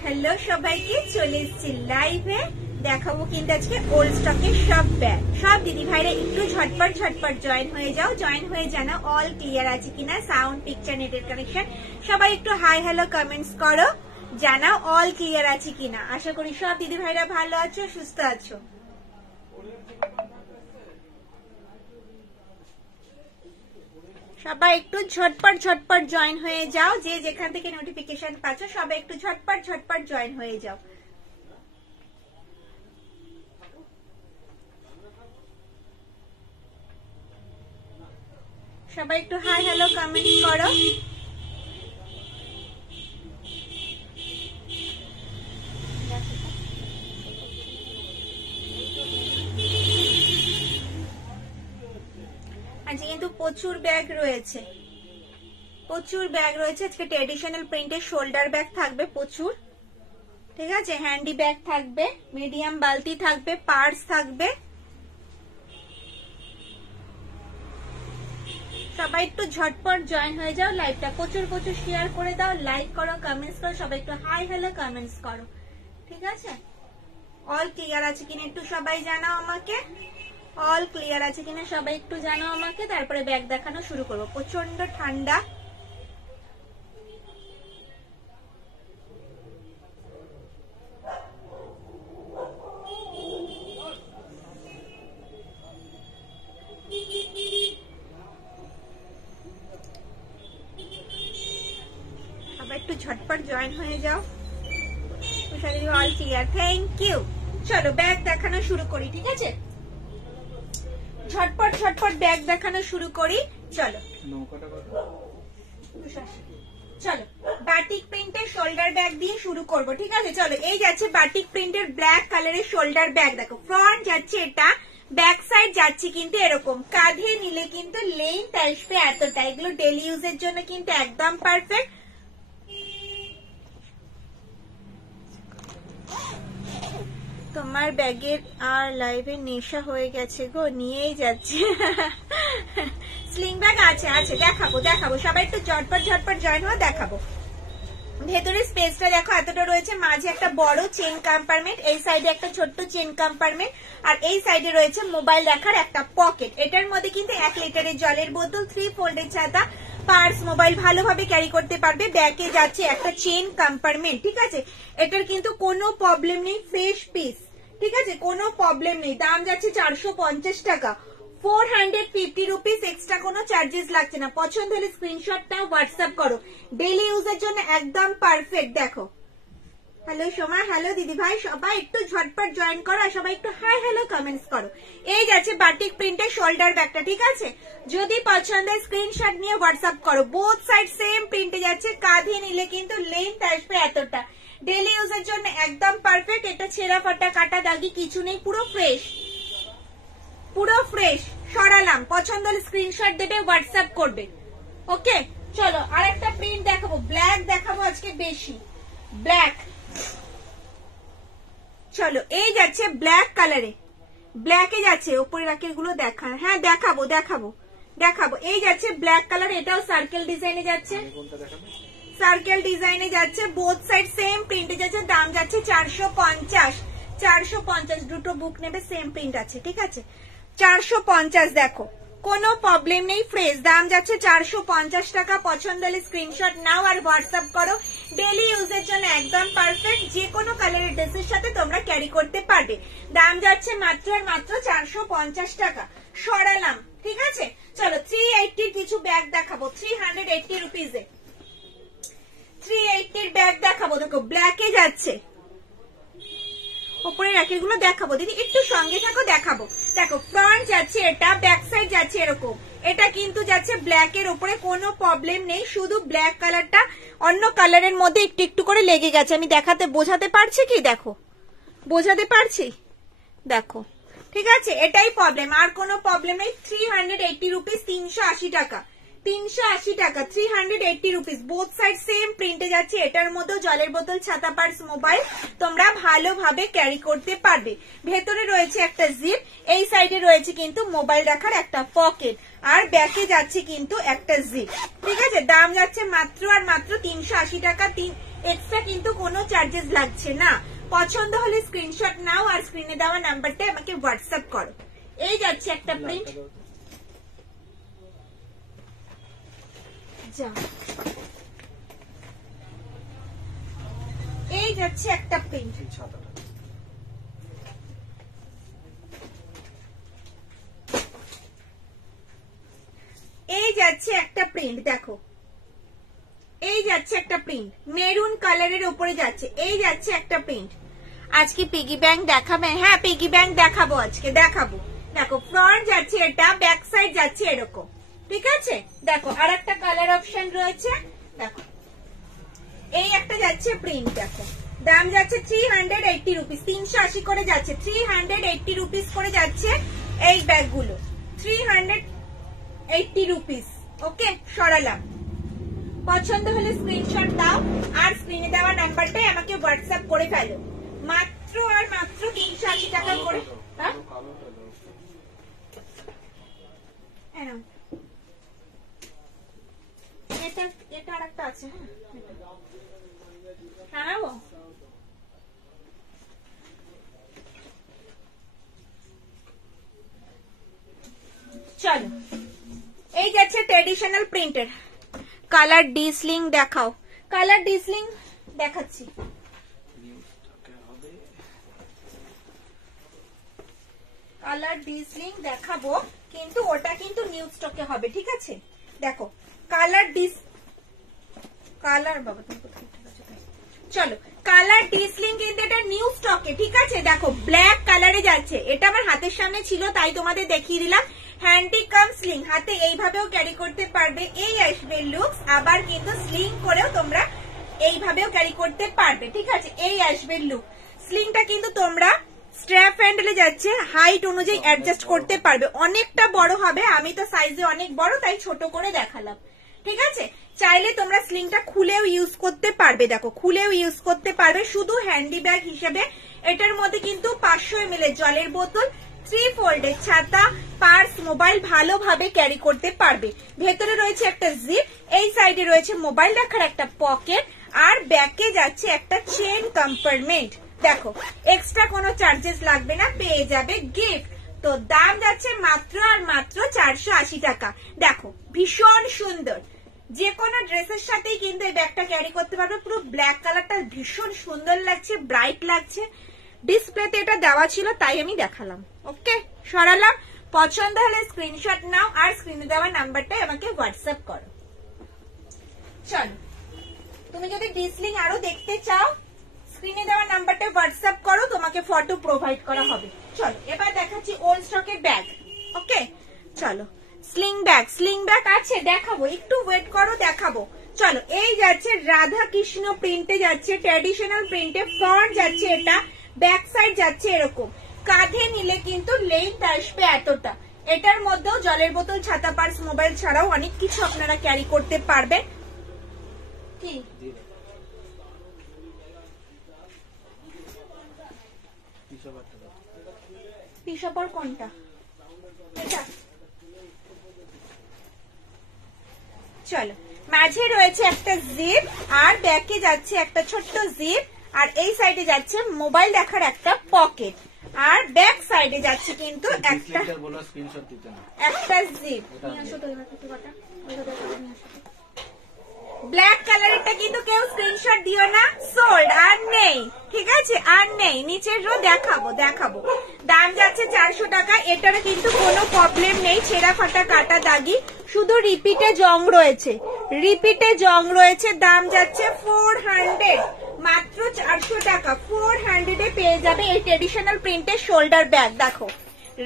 Hello সবাইকে চলে এসেছি লাইভে দেখাবো কিন্তু আজকে ওল্ড স্টকের সব ব্যাগ সব দিদি ভাইরা একটু ঝটপট জয়েন হয়ে যাও জয়েন হয়ে জানাও অল ক্লিয়ার আছে কিনা সাউন্ড পিকচার নেটের কানেকশন সবাই একটু হাই হ্যালো কমেন্টস করো জানাও অল ক্লিয়ার আছে কিনা আশা করি সব দিদি ভাইরা ভালো আছো সুস্থ আছো সবাই একটু ঝটপট জয়েন হয়ে যাও যে যেখান থেকে নোটিফিকেশন পাচ্ছ সবাই একটু ঝটপট জয়েন হয়ে যাও সবাই একটু হাই হ্যালো কমেন্ট করো আজকে কিন্তু প্রচুর ব্যাগ রয়েছে আজকে ট্রেডিশনাল প্রিন্টের শোল্ডার ব্যাগ থাকবে প্রচুর ঠিক আছে হ্যান্ডি ব্যাগ থাকবে মিডিয়াম বালতি থাকবে পার্স থাকবে সবাই একটু ঝটপট জয়েন হয়ে যাও লাইভটা প্রচুর শেয়ার করে দাও লাইক করো কমেন্টস করো সবাই একটু হাই হ্যালো কমেন্টস করো ঠিক আছে অল ক্লিয়ার আছে কিনা একটু সবাই জানাও আমাকে অল ক্লিয়ার আছে কিনা সবাই একটু জানাও আমাকে তারপরে ব্যাগ দেখানো শুরু করব প্রচন্ড ঠান্ডা সবাই একটু ঝটপট জয়েন হয়ে যাও অল ক্লিয়ার থ্যাংক ইউ চলো ব্যাগ দেখানো শুরু করি ঠিক আছে ঝটপট ব্যাগ দেখানো শুরু করি চলো বাটিক প্রিন্টের শোল্ডার শোল্ডার ব্যাগ দিয়ে শুরু করব, ঠিক আছে? চলো, এই যাচ্ছে বাটিক প্রিন্টের ব্ল্যাক কালারের শোল্ডার ব্যাগ। দেখো ফ্রন্ট যাচ্ছে এটা, ব্যাক সাইড যাচ্ছে কিন্তু এরকম, কাঁধে নিলে কিন্তু লেন্থ আসবে এতটা। এগুলো ডেলি ইউজের জন্য কিন্তু একদম পারফেক্ট। তোমার ব্যাগের আর লাইভে নেশা হয়ে গেছে গো, নিয়েই যাচ্ছে। স্লিং ব্যাগ আছে, আছে, দেখাবো দেখাবো, সবাই একটু ঝটপট ঝটপট জয়েন হওয়া দেখাবো। ভেতরে স্পেসটা দেখো এতটা রয়েছে, মাঝে একটা বড় চেন কম্পার্টমেন্ট, এই সাইডে একটা ছোট্ট চেন কম্পার্টমেন্ট, আর এই সাইডে রয়েছে মোবাইল রাখার একটা পকেট। এটার মধ্যে কিন্তু 1 লিটারের জলের বোতল, 3 ফোল্ডের ছাতা, পার্স, মোবাইল ভালোভাবে ক্যারি করতে পারবে। ব্যাকে যাচ্ছে একটা চেন কম্পার্টমেন্ট, ঠিক আছে? এটার কিন্তু কোনো প্রবলেম নেই, ফ্রেশ পিস, ঠিক আছে? কোনো প্রবলেম নেই। দাম যাচ্ছে 450 টাকা, 450 রুপিস, এক্সট্রা কোনো চার্জেস লাগছে না। পছন্দ হলে স্ক্রিনশট নাও, হোয়াটসঅ্যাপ করো, ডেইলি ইউজের জন্য একদম পারফেক্ট। দেখো, হ্যালো সোমা, হ্যালো দিদি ভাই, সবাই একটু ঝটপট জয়েন করো, আর সবাই একটু হাই হ্যালো কমেন্টস করো। এই যাচ্ছে বাটিক প্রিন্টের শোল্ডার ব্যাগটা, ঠিক আছে? যদি পছন্দ হয় স্ক্রিনশট নিয়ে হোয়াটসঅ্যাপ করো। বোথ সাইড সেম প্রিন্টে যাচ্ছে, কাঁধে নিলে কিন্তু লেন্থ আসবে এতটা। ডেইলি ইউজের জন্য একদম পারফেক্ট। এটা ছেঁড়া ফাটা কাটা দাগি কিছু নেই, পুরো ফ্রেশ, পুরো ফ্রেশ। সরালাম, পছন্দ হলে স্ক্রিনশট দেবে, হোয়াটসঅ্যাপ করবে। ওকে, চলো আরেকটা প্রিন্ট দেখাবো, ব্ল্যাক দেখাবো আজকে বেশি, ব্ল্যাক। চলো, এই যাচ্ছে ব্ল্যাক কালারে, ব্ল্যাকে যাচ্ছে, ওপরে রাখে গুলো দেখা, হ্যাঁ দেখাবো দেখাবো দেখাবো। এই যাচ্ছে ব্ল্যাক কালার, এটাও সার্কেল ডিজাইনে যাচ্ছে, সার্কেল ডিজাইনে যাচ্ছে, বোথ সাইড সেম প্রিন্টে যাচ্ছে। দাম যাচ্ছে 450, 450। দুটো বুক নেবে, সেম প্রিন্ট আছে, ঠিক আছে? 450। দেখো কোনো প্রবলেম নেই, ফ্রেশ। দাম যাচ্ছে 450 টাকা। পছন্দ হলে স্ক্রিনশট নাও আর হোয়াটসঅ্যাপ করো। ডেইলি ইউজের জন্য একদম পারফেক্ট, যে কোনো কালারের ড্রেসের সাথে তোমরা ক্যারি করতে পারবে। দাম যাচ্ছে মাত্র আর মাত্র 450 টাকা। সরালাম, ঠিক আছে? চলো 380 কিছু ব্যাগ দেখাবো, 380 রুপিজে 380 ব্যাগ দেখাবো। দেখো ব্ল্যাকে যাচ্ছে, উপরে রাখি গুলো দেখাবো দিদি, একটু সঙ্গে থাকো, দেখাবো। দেখো ফ্রন্ট যাচ্ছে এটা, ব্যাক সাইড যাচ্ছে এরকম। এটা কিন্তু যাচ্ছে ব্ল্যাক এর উপরে, কোনো প্রবলেম নেই, শুধু ব্ল্যাক কালারটা অন্য কালারের মধ্যে একটু একটু করে লেগে গেছে। আমি দেখাতে বোঝাতে পারছি কি? দেখো, বোঝাতে পারছি? দেখো, ঠিক আছে? এটাই প্রবলেম, আর কোনো প্রবলেম নেই। 380 রুপিস, 380 টাকা, 380 টাকা, 380 রুপিস। বোথ সাইড সেম প্রিন্টে যাচ্ছে। এটার মধ্যে জলের বোতল, ছাতা, পার্স, মোবাইল তোমরা ভালোভাবে ক্যারি করতে পারবে। ভেতরে রয়েছে একটা জিপ, এই সাইডে রয়েছে কিন্তু মোবাইল রাখার একটা পকেট, আর ব্যাকে যাচ্ছে কিন্তু একটা জিপ, ঠিক আছে? দাম যাচ্ছে মাত্র আর মাত্র 380 টাকা, এক্সট্রা কিন্তু কোনো চার্জেস লাগছে না। পছন্দ হলে স্ক্রিনশট নাও আর স্ক্রিনে দেওয়া নাম্বারটা আমাকে হোয়াটসঅ্যাপ করো। এই যাচ্ছে একটা প্রিন্ট, এই যাচ্ছে একটা প্রিন্ট, এই যাচ্ছে একটা প্রিন্ট। দেখো, এই যাচ্ছে একটা প্রিন্ট, মেরুন কালারের উপরে যাচ্ছে। এই যাচ্ছে একটা প্রিন্ট। আজকে পিগি ব্যাংক দেখাবেন? হ্যাঁ পিগি ব্যাংক দেখাবো, আজকে দেখাবো। দেখো ফ্রন্ট যাচ্ছে এটা, ব্যাক সাইড যাচ্ছে এরকম, ঠিক আছে? দেখো আর একটা কালার অপশন রয়েছে, দেখো এই একটা যাচ্ছে প্রিন্ট। দেখো দাম যাচ্ছে 380 রুপিস, 380 করে যাচ্ছে, 380 রুপিস করে যাচ্ছে এই ব্যাগগুলো, 380 রুপিস। ওকে, সরালাম। পছন্দ হলে স্ক্রিনশট দাও আর স্ক্রিনে দেওয়া নাম্বারটাই আমাকে হোয়াটসঅ্যাপ করে ফেলো। মাত্র আর মাত্র 380 টাকা করে। হ্যাঁ এটা আর একটা আছে, হ্যাঁ চলো। এই যাচ্ছে ট্রেডিশনাল প্রিন্টের কালার ডিসলিং। দেখাও কালার ডিসলিং, দেখাচ্ছি। কালার ডিসলিং দেখাবো, কিন্তু ওটা কিন্তু নিউ স্টকে হবে, ঠিক আছে? দেখো কালার বাবা তুমি কোথায়? চলো কালার ডিসলিং কিন্তু এটা নিউ স্টকে, ঠিক আছে? দেখো ব্ল্যাক কালারে যাচ্ছে, এটা আমার হাতের সামনে ছিল তাই তোমাদের দেখিয়ে দিলাম। হ্যান্ডি কাম স্লিং, হাতে এইভাবেও ক্যারি করতে পারবে, এই আসবে লুকস। আবার কিন্তু স্লিং করেও তোমরা এইভাবেও ক্যারি করতে পারবে, ঠিক আছে। এই আসবে লুক। স্লিংটা কিন্তু তোমরা স্ট্র্যাপ হ্যান্ডেলে যাচ্ছে, হাইট অনুযায়ী অ্যাডজাস্ট করতে পারবে। অনেকটা বড় হবে, আমি তো সাইজে অনেক বড় তাই ছোট করে দেখালাম, ঠিক আছে। চাইলে তোমরা স্লিংটা খুলেও ইউজ করতে পারবে, দেখো খুলেও ইউজ করতে পারবে শুধু হ্যান্ডি ব্যাগ হিসেবে। এটার মধ্যে কিন্তু 500 ml জলের বোতল, 3 ফোল্ডের ছাতা, পার্স, মোবাইল ভালোভাবে ক্যারি করতে পারবে। ভেতরে রয়েছে একটা জিপ, এই সাইডে রয়েছে মোবাইল রাখার একটা পকেট, আর ব্যাকে যাচ্ছে একটা চেন কম্পার্টমেন্ট। দেখো এক্সট্রা কোনো চার্জেস লাগবে না, পেয়ে যাবে গিফট। তো দাম যাচ্ছে মাত্র আর মাত্র 480 টাকা। দেখো ভীষণ সুন্দর, যে কোনো ড্রেসের সাথেই কিন্তু এই ব্যাগটা ক্যারি করতে পারবে। পুরো ব্ল্যাক কালারটা ভীষণ সুন্দর লাগছে, ব্রাইট লাগছে। ডিসপ্লেতে এটা দেওয়া ছিল তাই আমি দেখালাম। ওকে, সরালাম। পছন্দ হলে স্ক্রিনশট নাও আর স্ক্রিনে দেওয়া নাম্বারটাই আমাকে হোয়াটসঅ্যাপ করো। চলো, তুমি যদি ডিসলিং আরো দেখতে চাও স্ক্রিনে দেওয়া নাম্বারটা হোয়াটসঅ্যাপ করো, তোমাকে ফটো প্রোভাইড করা হবে। চলো এবার দেখাচ্ছি ওল্ড স্টকের ব্যাগ। ওকে চলো, স্লিং ব্যাগ আছে, দেখাবো, একটু ওয়েট করো, দেখাবো। চলো, এই যাচ্ছে রাধা কৃষ্ণ প্রিন্টে যাচ্ছে, ট্র্যাডিশনাল প্রিন্টে। ফ্রন্ট যাচ্ছে এটা, ব্যাক সাইড যাচ্ছে এরকম। কাঁধে নিলে কিন্তু লেন্থ আসবে এতটা। এটার মধ্যেও জলের বোতল, ছাতা, পার্স, মোবাইল ছাড়াও অনেক কিছু আপনারা ক্যারি করতে পারবেন। কি পিসাপর কোনটা? চলো, মাঝে রয়েছে একটা জিপ, আর ব্যাকে যাচ্ছে একটা ছোট্ট জিপ, আর এই সাইডে যাচ্ছে মোবাইল রাখার একটা পকেট, আর ব্যাক সাইডে যাচ্ছে কিন্তু একটা জিপ। ব্ল্যাক কালারেরটা কিন্তু কেউ স্ক্রিনশট দিও না, সোল্ড, আর নেই, ঠিক আছে, আর নেই। নিচের রো দেখাবো। দাম যাচ্ছে 400 টাকা। এটারও কিন্তু কোনো প্রবলেম নেই, ছেঁড়া ফাটা কাটা দাগি, শুধু রিপিটে জং রয়েছে। দাম যাচ্ছে 400, মাত্র 400 টাকা। 400 এ পেয়ে যাবে এই ট্রেডিশনাল প্রিন্টের শোল্ডার ব্যাগ। দেখো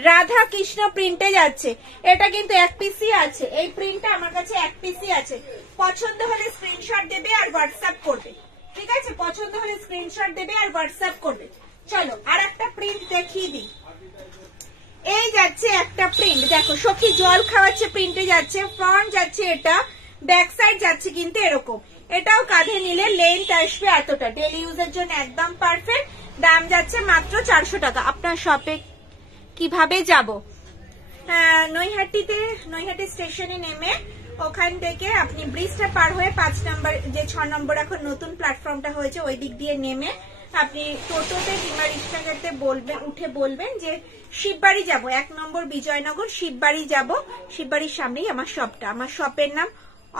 রাধা কৃষ্ণ প্রিন্টে যাচ্ছে, এটা কিন্তু এক পিসি আছে, এই প্রিন্টটা আমার কাছে এক পিসি আছে। পছন্দ হলে স্ক্রিনশট দেবে আর হোয়াটসঅ্যাপ করবে, ঠিক আছে, পছন্দ হলে স্ক্রিনশট দেবে আর হোয়াটসঅ্যাপ করবে। চলো আর একটা প্রিন্ট দেখিয়ে দিই। এই যাচ্ছে একটা প্রিন্ট, দেখো সখী জল খাওয়াচ্ছে প্রিন্টে যাচ্ছে। ফ্রন্ট যাচ্ছে এটা, ব্যাক সাইড যাচ্ছে কিন্তু এরকম। এটাও কাঁধে নিলে লেন্থ আসবে এতটা, ডেলি ইউজের জন্য একদম পারফেক্ট। দাম যাচ্ছে মাত্র 400 টাকা। আপনার শপে কিভাবে যাব? নৈহাটি স্টেশনে নেমে ওখান থেকে আপনি ব্রিজটা পার হয়ে 5 নম্বর, যে 6 নম্বর এখন নতুন প্ল্যাটফর্মটা হয়েছে, ওই দিক দিয়ে নেমে আপনি টোটোতে কিংবা রিক্সাতে উঠে বলবেন যে শিববাড়ি যাব, 1 নম্বর বিজয়নগর শিববাড়ি যাব। শিববাড়ির সামনেই আমার শপটা। আমার শপের নাম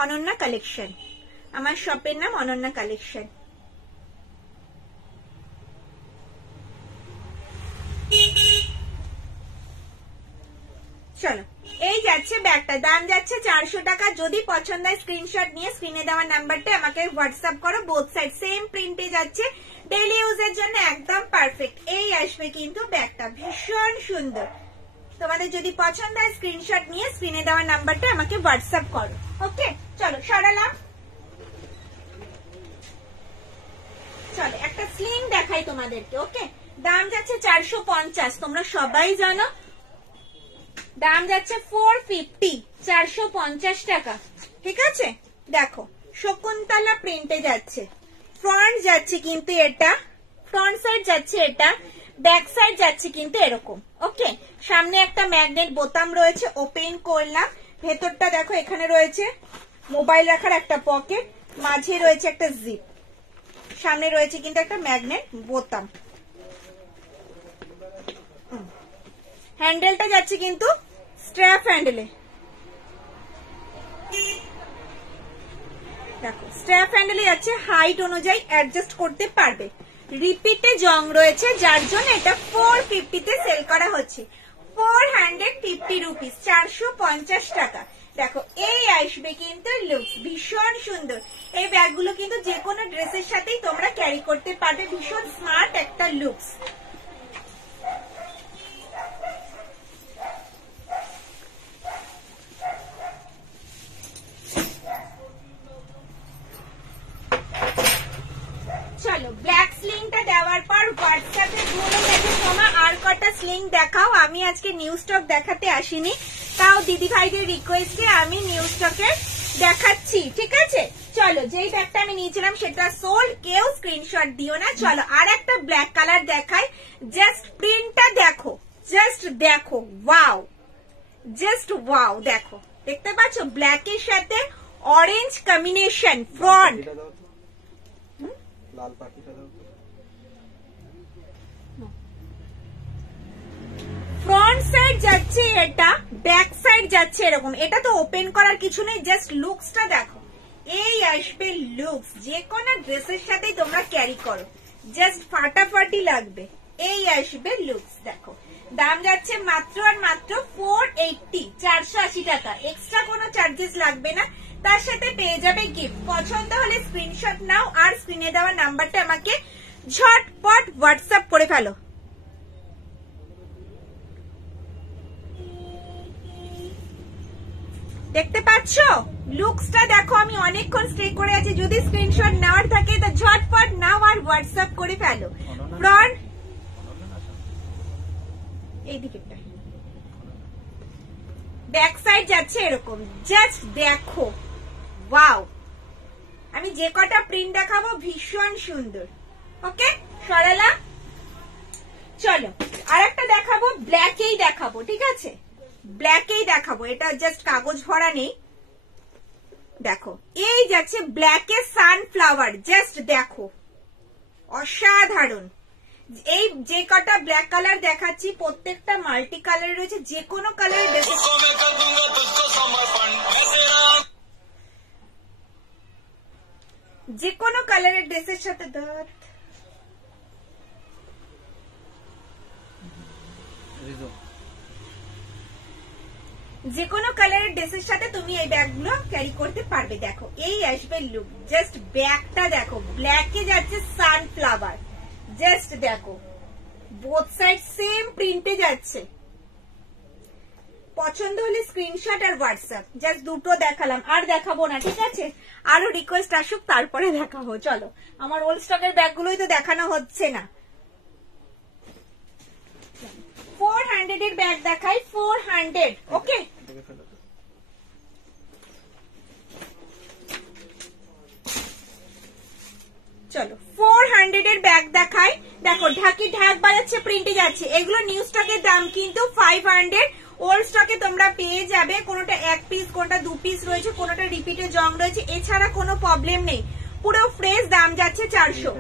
অনন্যা কালেকশন। চলো, এই যাচ্ছে ব্যাগটা, দাম যাচ্ছে 400 টাকা। যদি পছন্দ হয় স্ক্রিনশট নিয়ে স্ক্রিনে দেওয়া নাম্বারটা আমাকে হোয়াটসঅ্যাপ করো। বোথ সাইড সেম প্রিন্টে যাচ্ছে, ডেইলি ইউজের জন্য একদম পারফেক্ট। এই আসবে কিন্তু ব্যাগটা, ভীষণ সুন্দর। তোমাদের যদি পছন্দ হয় স্ক্রিনশট নিয়ে স্ক্রিনে দেওয়া নাম্বারটা আমাকে হোয়াটসঅ্যাপ করো। ওকে চলো, সরালাম। চলো একটা স্লিং দেখাই তোমাদেরকে। ওকে, দাম যাচ্ছে 450, তোমরা সবাই জানো। দাম যাচ্ছে 450, 450 টাকা, ঠিক আছে। দেখো শকুন্তলা প্রিন্টে যাচ্ছে। ফ্রন্ট যাচ্ছে কিন্তু এটা, ফ্রন্ট সাইড যাচ্ছে এটা, ব্যাক সাইড যাচ্ছে কিন্তু এরকম। ওকে, সামনে একটা ম্যাগনেট বোতাম রয়েছে, ওপেন করলাম। ভেতরটা দেখো, এখানে রয়েছে মোবাইল রাখার একটা পকেট, মাঝে রয়েছে একটা জিপ, সামনে রয়েছে কিন্তু একটা ম্যাগনেট বোতাম। হ্যান্ডেলটা যাচ্ছে কিন্তু স্ট্র্যাপ হ্যান্ডেলে। দেখো স্ট্র্যাপ হ্যান্ডেলে যাচ্ছে, হাইট অনুযায়ী অ্যাডজাস্ট করতে পারবে। রিপিটে জং রয়েছে, যার জন্য এটা 450 তে সেল করা হচ্ছে। 450 রুপিস, 450 টাকা। দেখো এই আসবে কিন্তু লুকস, ভীষণ সুন্দর। এই ব্যাগগুলো কিন্তু যে কোনো ড্রেসের সাথেই তোমরা ক্যারি করতে পারবে, ভীষণ স্মার্ট একটা লুকস। নেওয়ার পর হোয়াটসঅ্যাপে বলে গেছে তোমার আর কটা স্লিং দেখাও। আমি আজকে নিউ স্টক দেখাতে আসিনি, তাও দিদি ভাইদের রিকোয়েস্টে আমি নিউ স্টকের দেখাচ্ছি, ঠিক আছে। চলো, যেই ব্যাগটা আমি নিয়েছিলাম সেটা সোল্ড, কেউ স্ক্রিনশট দিও না। চলো আর একটা ব্ল্যাক কালার দেখাই, জাস্ট প্রিন্টটা দেখো, জাস্ট দেখো, ওয়াও, জাস্ট ওয়াও। দেখো, দেখতে পাচ্ছ ব্ল্যাকের সাথে অরেঞ্জ কম্বিনেশন, ফ্রন্ট লাল পাখিটা দাও, ফ্রন্ট সাইড যাচ্ছে এটা, ব্যাক সাইড যাচ্ছে এরকম। এটা তো ওপেন করার কিছু নেই, জাস্ট লুকসটা দেখো। এই আসবে লুকস, যে কোনো ড্রেসের সাথে তোমরা ক্যারি করো, জাস্ট ফাটাফাটি লাগবে। এই আসবে লুকস, দেখো। দাম যাচ্ছে মাত্র আর মাত্র 480, 480 টাকা। এক্সট্রা কোনো চার্জেস লাগবে না, তার সাথে পেয়ে যাবে গিফট। পছন্দ হলে স্ক্রিনশট নাও আর স্ক্রিনে দেওয়া নাম্বারটা আমাকে ঝটপট হোয়াটসঅ্যাপ করে ফেলো। দেখতে পাচ্ছ লুকসটা দেখো, আমি অনেকক্ষণ স্টে করে আছি। যদি স্ক্রিনশট নেওয়ার থাকে তো ঝটপট নাও আর হোয়াটসঅ্যাপ করে ফেলো। ফ্রন্ট এই দিকেটা, ব্যাক সাইড যাচ্ছে এরকম, জাস্ট দেখো, ওয়াও। আমি যে কটা প্রিন্ট দেখাবো ভীষণ সুন্দর। ওকে, সরালাম। চলো আর একটা দেখাবো, ব্ল্যাকেই দেখাবো, ঠিক আছে, ব্ল্যাকেই দেখাবো। এটা জাস্ট কাগজ ভরা নেই, দেখো। এই যাচ্ছে ব্ল্যাকে সানফ্লাওয়ার, জাস্ট দেখো, অসাধারণ। এই যে কটা ব্ল্যাক কালার দেখাচ্ছি প্রত্যেকটা মাল্টি কালার রয়েছে, যে কোনো কালারের ড্রেসের, যে কোনো কালারের ড্রেসের সাথে যে কোনো কালারের ড্রেসের সাথে তুমি এই ব্যাগগুলো ক্যারি করতে পারবে। দেখো এই আসবে লুক, জাস্ট ব্যাগটা দেখো, ব্ল্যাকে যাচ্ছে সানফ্লাওয়ার, জাস্ট দেখো, বোথ সাইড সেম প্রিন্টে যাচ্ছে। পছন্দ হলে স্ক্রিনশট আর হোয়াটসঅ্যাপ, জাস্ট দুটো দেখালাম, আর দেখাবো না, ঠিক আছে। আরো রিকোয়েস্ট আসুক তারপরে দেখাবো। চলো, আমার ওল্ড স্টকের ব্যাগগুলোই তো দেখানো হচ্ছে না। 400 এর ব্যাগ দেখাই, 400, ওকে। চলো 400 এর ব্যাগ দেখাই। দেখো ঢাকি ঢাক বাজাচ্ছে, প্রিন্টে যাচ্ছে। এগুলো নিউ স্টকের দাম কিন্তু 500, ওল্ড স্টকে তোমরা পেয়ে যাবে। কোনোটা এক পিস, কোনোটা 2 পিস রয়েছে, কোনোটা রিপিটে জং রয়েছে, এছাড়া কোনো প্রবলেম নেই, পুরো ফ্রেশ। দাম যাচ্ছে 400,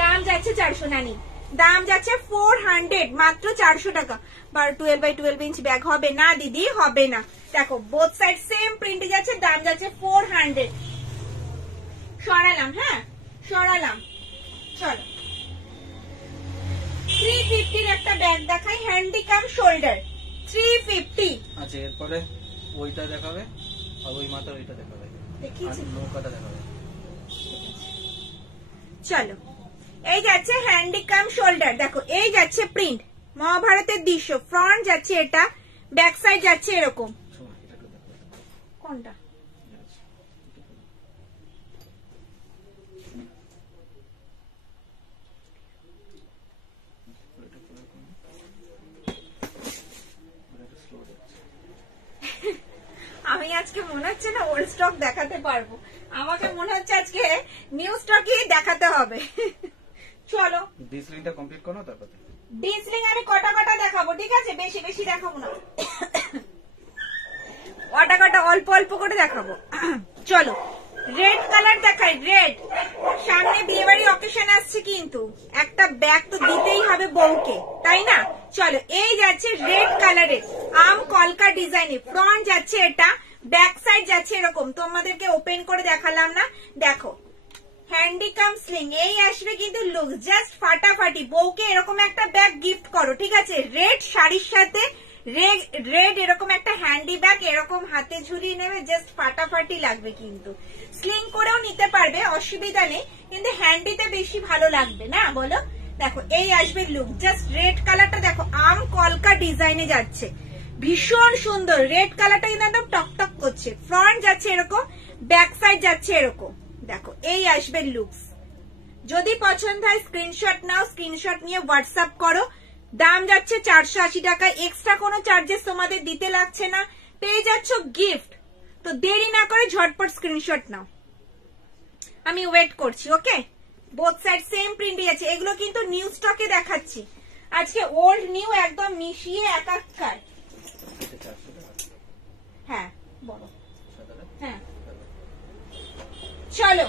দাম যাচ্ছে 400 নানি, দাম যাচ্ছে 400, মাত্র 400 টাকা। 12x12 ইঞ্চ ব্যাগ হবে না দিদি, হবে না। দেখো বোথ সাইড সেম প্রিন্টে যাচ্ছে, দাম যাচ্ছে 400। সরালাম, হ্যাঁ সরালাম। চলো 350 এর একটা ব্যাগ দেখাই, হ্যান্ডিকাম শোল্ডার, 350। আচ্ছা, এরপরে ওইটা দেখাবে আর ওই মাথার ওইটা দেখাবে, দেখিয়েছি, নৌকাটা দেখাবে। চলো এই যাচ্ছে হ্যান্ডিকাম শোল্ডার, দেখো এই যাচ্ছে প্রিন্ট, মহাভারতের দৃশ্য। ফ্রন্ট যাচ্ছে এটা, ব্যাক সাইড যাচ্ছে এরকম। কোনটা? আমি আজকে মনে হচ্ছে না ওল্ড স্টক দেখাতে পারবো, আমাকে মনে হচ্ছে আজকে নিউ স্টকই দেখাতে হবে। চলো ডিসলিংটা কমপ্লিট করো, তারপর ডিসলিং আমি কটা কটা দেখাবো, ঠিক আছে, বেশি বেশি দেখাবো না, কটা কটা অল্প অল্প করে দেখাবো। চলো রেড কালার দেখাই, রেড। সামনে বিয়ে বাড়ি অকেশন আসছে, কিন্তু একটা ব্যাগ তো দিতেই হবে বউকে, তাই না। চলো এই যাচ্ছে রেড কালারের আম কলকা ডিজাইনে, ফ্রন্ট যাচ্ছে এটা, ব্যাক সাইড যাচ্ছে এরকম। তোমাদেরকে ওপেন করে দেখালাম না, দেখো হ্যান্ডিকাম স্লিং। এই আসবে কিন্তু লুক জাস্ট ফাটাফাটি, বউকে এরকম একটা ব্যাগ গিফট করো, ঠিক আছে। রেড শাড়ির সাথে রেড এরকম একটা হ্যান্ডি ব্যাগ এরকম হাতে ঝুলিয়ে নেবে, জাস্ট ফাটাফাটি লাগবে। কিন্তু স্লিং করেও নিতে পারবে, অসুবিধা নেই, কিন্তু হ্যান্ডিতে বেশি ভালো লাগবে না, বলো। দেখো এই আসবে লুক, জাস্ট রেড কালারটা দেখো, আম কলকা ডিজাইনে যাচ্ছে, ভীষণ সুন্দর। রেড কালারটা কিন্তু একদম টকটক করছে। ফ্রন্ট যাচ্ছে এরকম, ব্যাক সাইড যাচ্ছে এরকম, দেখো এই আসবে লুকস, যদি পছন্দ হয় স্ক্রিনশট নাও, স্ক্রিনশট নিয়ে হোয়াটসঅ্যাপ করো। দাম যাচ্ছে 480 টাকা, এক্সট্রা কোনো চার্জেস তোমাদের দিতে লাগছে না, পেয়ে যাচ্ছ গিফট। তো দেরি না করে ঝটপট স্ক্রিনশট নাও, আমি ওয়েট করছি। ওকে, বোথ সাইড সেম প্রিন্টই আছে। এগুলো কিন্তু নিউ স্টকে দেখাচ্ছি আজকে, ওল্ড নিউ একদম মিশিয়ে একাকার। হ্যাঁ বড়, হ্যাঁ চলো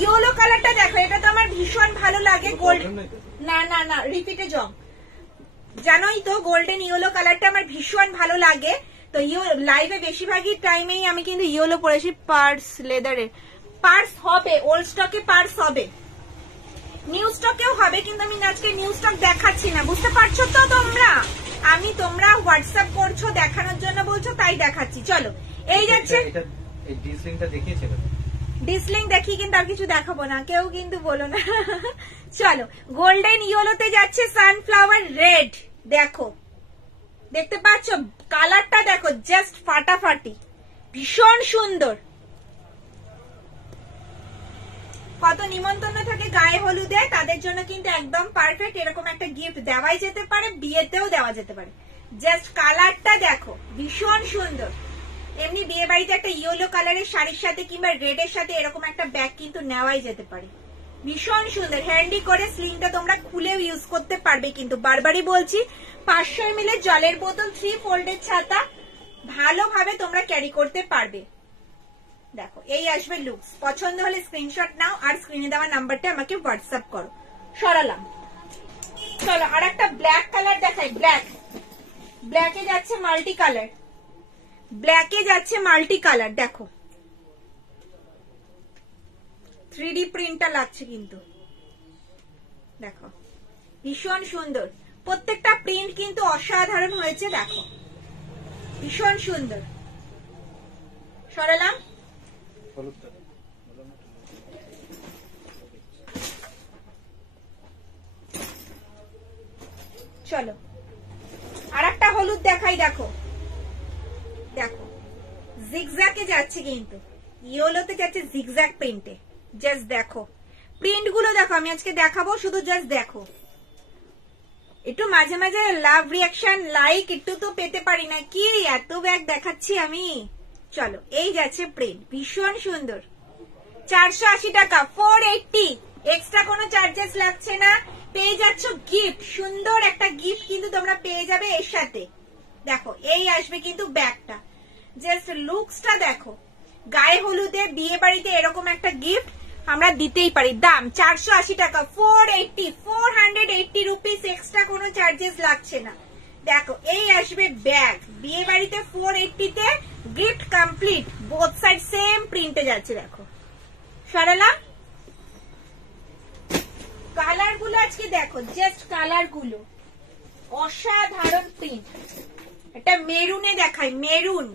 ইয়েলো কালারটা দেখো, এটা তো আমার ভীষণ ভালো লাগে। গোল্ড না না না রিপিটে জং, জানোই তো গোল্ডেন ইয়েলো কালারটা আমার ভীষণ ভালো লাগে। তো লাইভে বেশিরভাগই টাইমেই আমি কিন্তু ইয়েলো পরেছি। পার্স লেদারে পার্স হবে, ওল্ড স্টকে পার্স হবে, নিউ স্টকেও হবে, কিন্তু আমি আজকে নিউ স্টক দেখাচ্ছি না, বুঝতে পারছো তো তোমরা? তোমরা হোয়াটসঅ্যাপ করছো দেখানোর জন্য বলছো, তাই দেখাচ্ছি। চলো এই যাচ্ছে, ডিসলিং দেখি কিন্তু আর কিছু দেখাবো না, কেউ কিন্তু বলো না। চলো গোল্ডেন ইয়েলোতে যাচ্ছে সানফ্লাওয়ার রেড, দেখো দেখতে পাচ্ছ কালারটা, দেখো জাস্ট ফাটাফাটি, ভীষণ সুন্দর। কত নিমন্ত্রণ থাকে গায়ে হলুদে, তাদের জন্য কিন্তু একদম পারফেক্ট। এরকম একটা গিফট দেওয়াই যেতে পারে, বিয়েতেও দেওয়া যেতে পারে। জাস্ট কালারটা দেখো ভীষণ সুন্দর। এমনি বিয়ে বাড়িতে একটা ইয়েলো কালারের শাড়ির সাথে কিংবা রেডের সাথে এরকম একটা ব্যাগ কিন্তু নেওয়াই যেতে পারে, ভীষণ সুন্দর। হ্যান্ডি করে স্লিংটা তোমরা খুলেও ইউজ করতে পারবে, কিন্তু বারবারই বলছি 500 ml জলের বোতল 3 ফোল্ডের ছাতা ভালোভাবে তোমরা ক্যারি করতে পারবে। দেখো এই আসবে লুকস, পছন্দ হলে স্ক্রিনশট নাও আর স্ক্রিনে দেওয়া নাম্বারটা আমাকে হোয়াটসঅ্যাপ করো। সরালাম, চলো আর একটা ব্ল্যাক কালার দেখাই। ব্ল্যাকে যাচ্ছে মাল্টি কালার, ব্ল্যাকে যাচ্ছে মাল্টি কালার, দেখো 3D প্রিন্টটা লাগছে কিন্তু, দেখো ভীষণ সুন্দর। প্রত্যেকটা প্রিন্ট কিন্তু অসাধারণ হয়েছে, দেখো ভীষণ সুন্দর। সরালাম, চলো আর একটা হলুদ দেখাই। দেখো দেখো জিগজ্যাগে যাচ্ছে, কিন্তু ইয়েলোতে যাচ্ছে জিগজ্যাগ প্রিন্টে। জাস্ট দেখো প্রিন্ট গুলো, দেখো আমি আজকে দেখাবো, শুধু জাস্ট দেখো। একটু মাঝে মাঝে লাভ রিয়াকশন লাইক একটু তো পেতে পারি না কি, এত ব্যাগ দেখাচ্ছি আমি। চলো এই যাচ্ছে প্রিন্ট, ভীষণ সুন্দর। 480 টাকা, 480, এক্সট্রা কোনো চার্জেস লাগছে না, পেয়ে যাচ্ছ গিফট। সুন্দর একটা গিফট কিন্তু তোমরা পেয়ে যাবে এর সাথে। দেখো এই আসবে কিন্তু ব্যাগটা, জাস্ট লুকসটা দেখো। গায়ে হলুদে বিয়ে বাড়িতে এরকম একটা গিফট আমরা দিতেই পারি। দাম 480 টাকা, 480 রুপিস, এক্সট্রা কোনো চার্জেস লাগছে না। দেখো এই আসবে ব্যাগ, বিয়ে বাড়িতে 480 তে gift complete. Both side same প্রিন্টে যাচ্ছে, দেখো। সরালাম, কালার গুলো আজকে দেখো, জাস্ট কালার গুলো অসাধারণ প্রিন্ট। এটা মেরুনে দেখাই, মেরুন,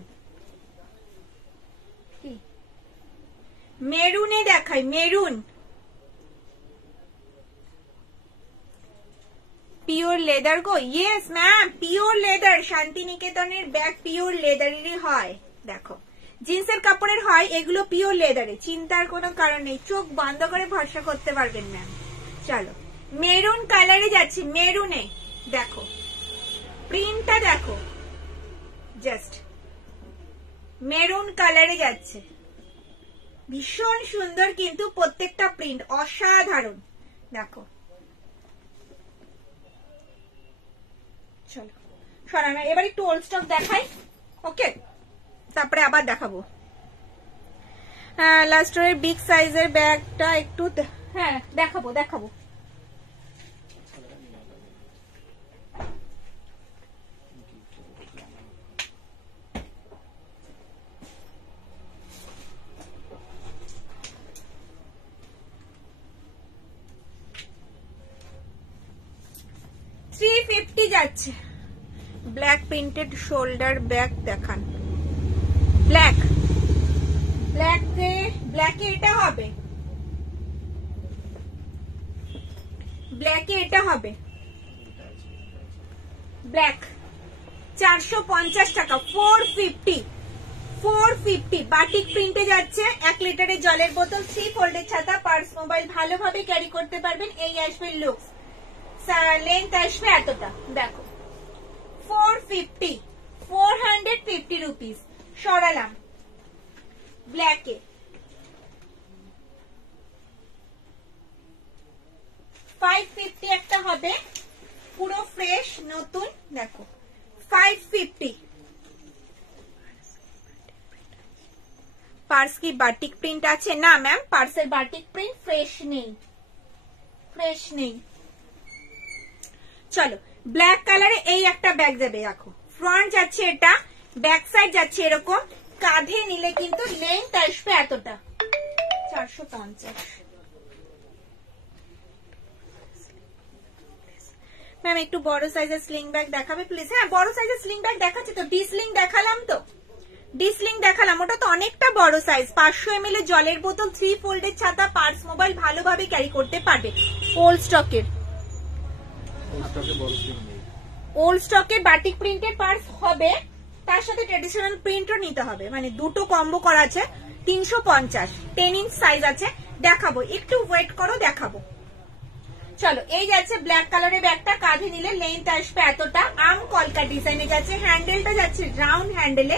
মেরুনে দেখাই, মেরুন পিওর লেদার গো, ইয়েস ম্যাম পিওর লেদার। শান্তিনিকেতনের ব্যাগ পিওর লেদারেরই হয়, দেখো জিন্সের কাপড়ের হয়, এগুলো পিওর লেদারে, চিন্তার কোনো কারণ নেই, চোখ বন্ধ করে ভরসা করতে পারবেন ম্যাম। চলো মেরুন কালারে যাচ্ছি, মেরুনে দেখো প্রিন্টটা দেখো, জাস্ট মেরুন কালারে যাচ্ছে, ভীষণ সুন্দর কিন্তু প্রত্যেকটা প্রিন্ট অসাধারণ। দেখো চলো সরানো, এবার একটু ওল্ড স্টক দেখাই, ওকে, তারপরে আবার দেখাবো। লাস্টের বিগ সাইজের ব্যাগটা একটু, হ্যাঁ দেখাবো দেখাবো। যাচ্ছে ব্ল্যাক প্রিন্টেড শোল্ডার ব্যাগ দেখান। ব্ল্যাক, ব্ল্যাকে এটা হবে, ব্ল্যাকে এটা হবে, ব্ল্যাক 450 টাকা, 450 450 বাটিক প্রিন্টে যাচ্ছে। 1 লিটারের জলের বোতল, 3 ফোল্ডের ছাতা, পার্স, মোবাইল ভালোভাবে ক্যারি করতে পারবেন। এই আসবে লুকস, লেন্থ আসবে এতটা। দেখো 450 রুপিস। সরালাম ব্ল্যাকে। 550 একটা হবে পুরো ফ্রেশ নতুন। দেখো 550। পার্স কি বাটিক প্রিন্ট আছে? না ম্যাম, পার্সের বাটিক প্রিন্ট ফ্রেশ নেই। চলো ব্ল্যাক কালারে এই একটা ব্যাগ যাবে। দেখো ফ্রন্ট যাচ্ছে এটা, ব্যাক সাইড যাচ্ছে এরকম, কাঁধে নিলে কিন্তু লেন্থ আসবে এতটা 450। ম্যাম একটু বড় সাইজের স্লিং ব্যাগ দেখাবে প্লিজ? হ্যাঁ বড় সাইজের স্লিং ব্যাগ দেখাচ্ছি তো, ডি স্লিং দেখালাম তো, ডি স্লিং দেখালাম, ওটা তো অনেকটা বড় সাইজ। 500 ml জলের বোতল, 3 ফোল্ডের ছাতা, পার্স, মোবাইল ভালোভাবে ক্যারি করতে পারবে। ওল্ড স্টকের বাটিক প্রিন্টের পার্স হবে, তার সাথে ট্রেডিশনাল প্রিন্টও নিতে হবে, মানে দুটো কম্বো করা আছে। 350 10 ইঞ্চ সাইজ আছে। দেখাবো, একটু ওয়েট করো দেখাবো। চলো এই যাচ্ছে ব্ল্যাক কালারের ব্যাগটা, কাঁধে নিলে লেন্থ আসবে এতটা। আম কলকা ডিজাইনে যাচ্ছে, হ্যান্ডেলটা যাচ্ছে রাউন্ড হ্যান্ডেলে,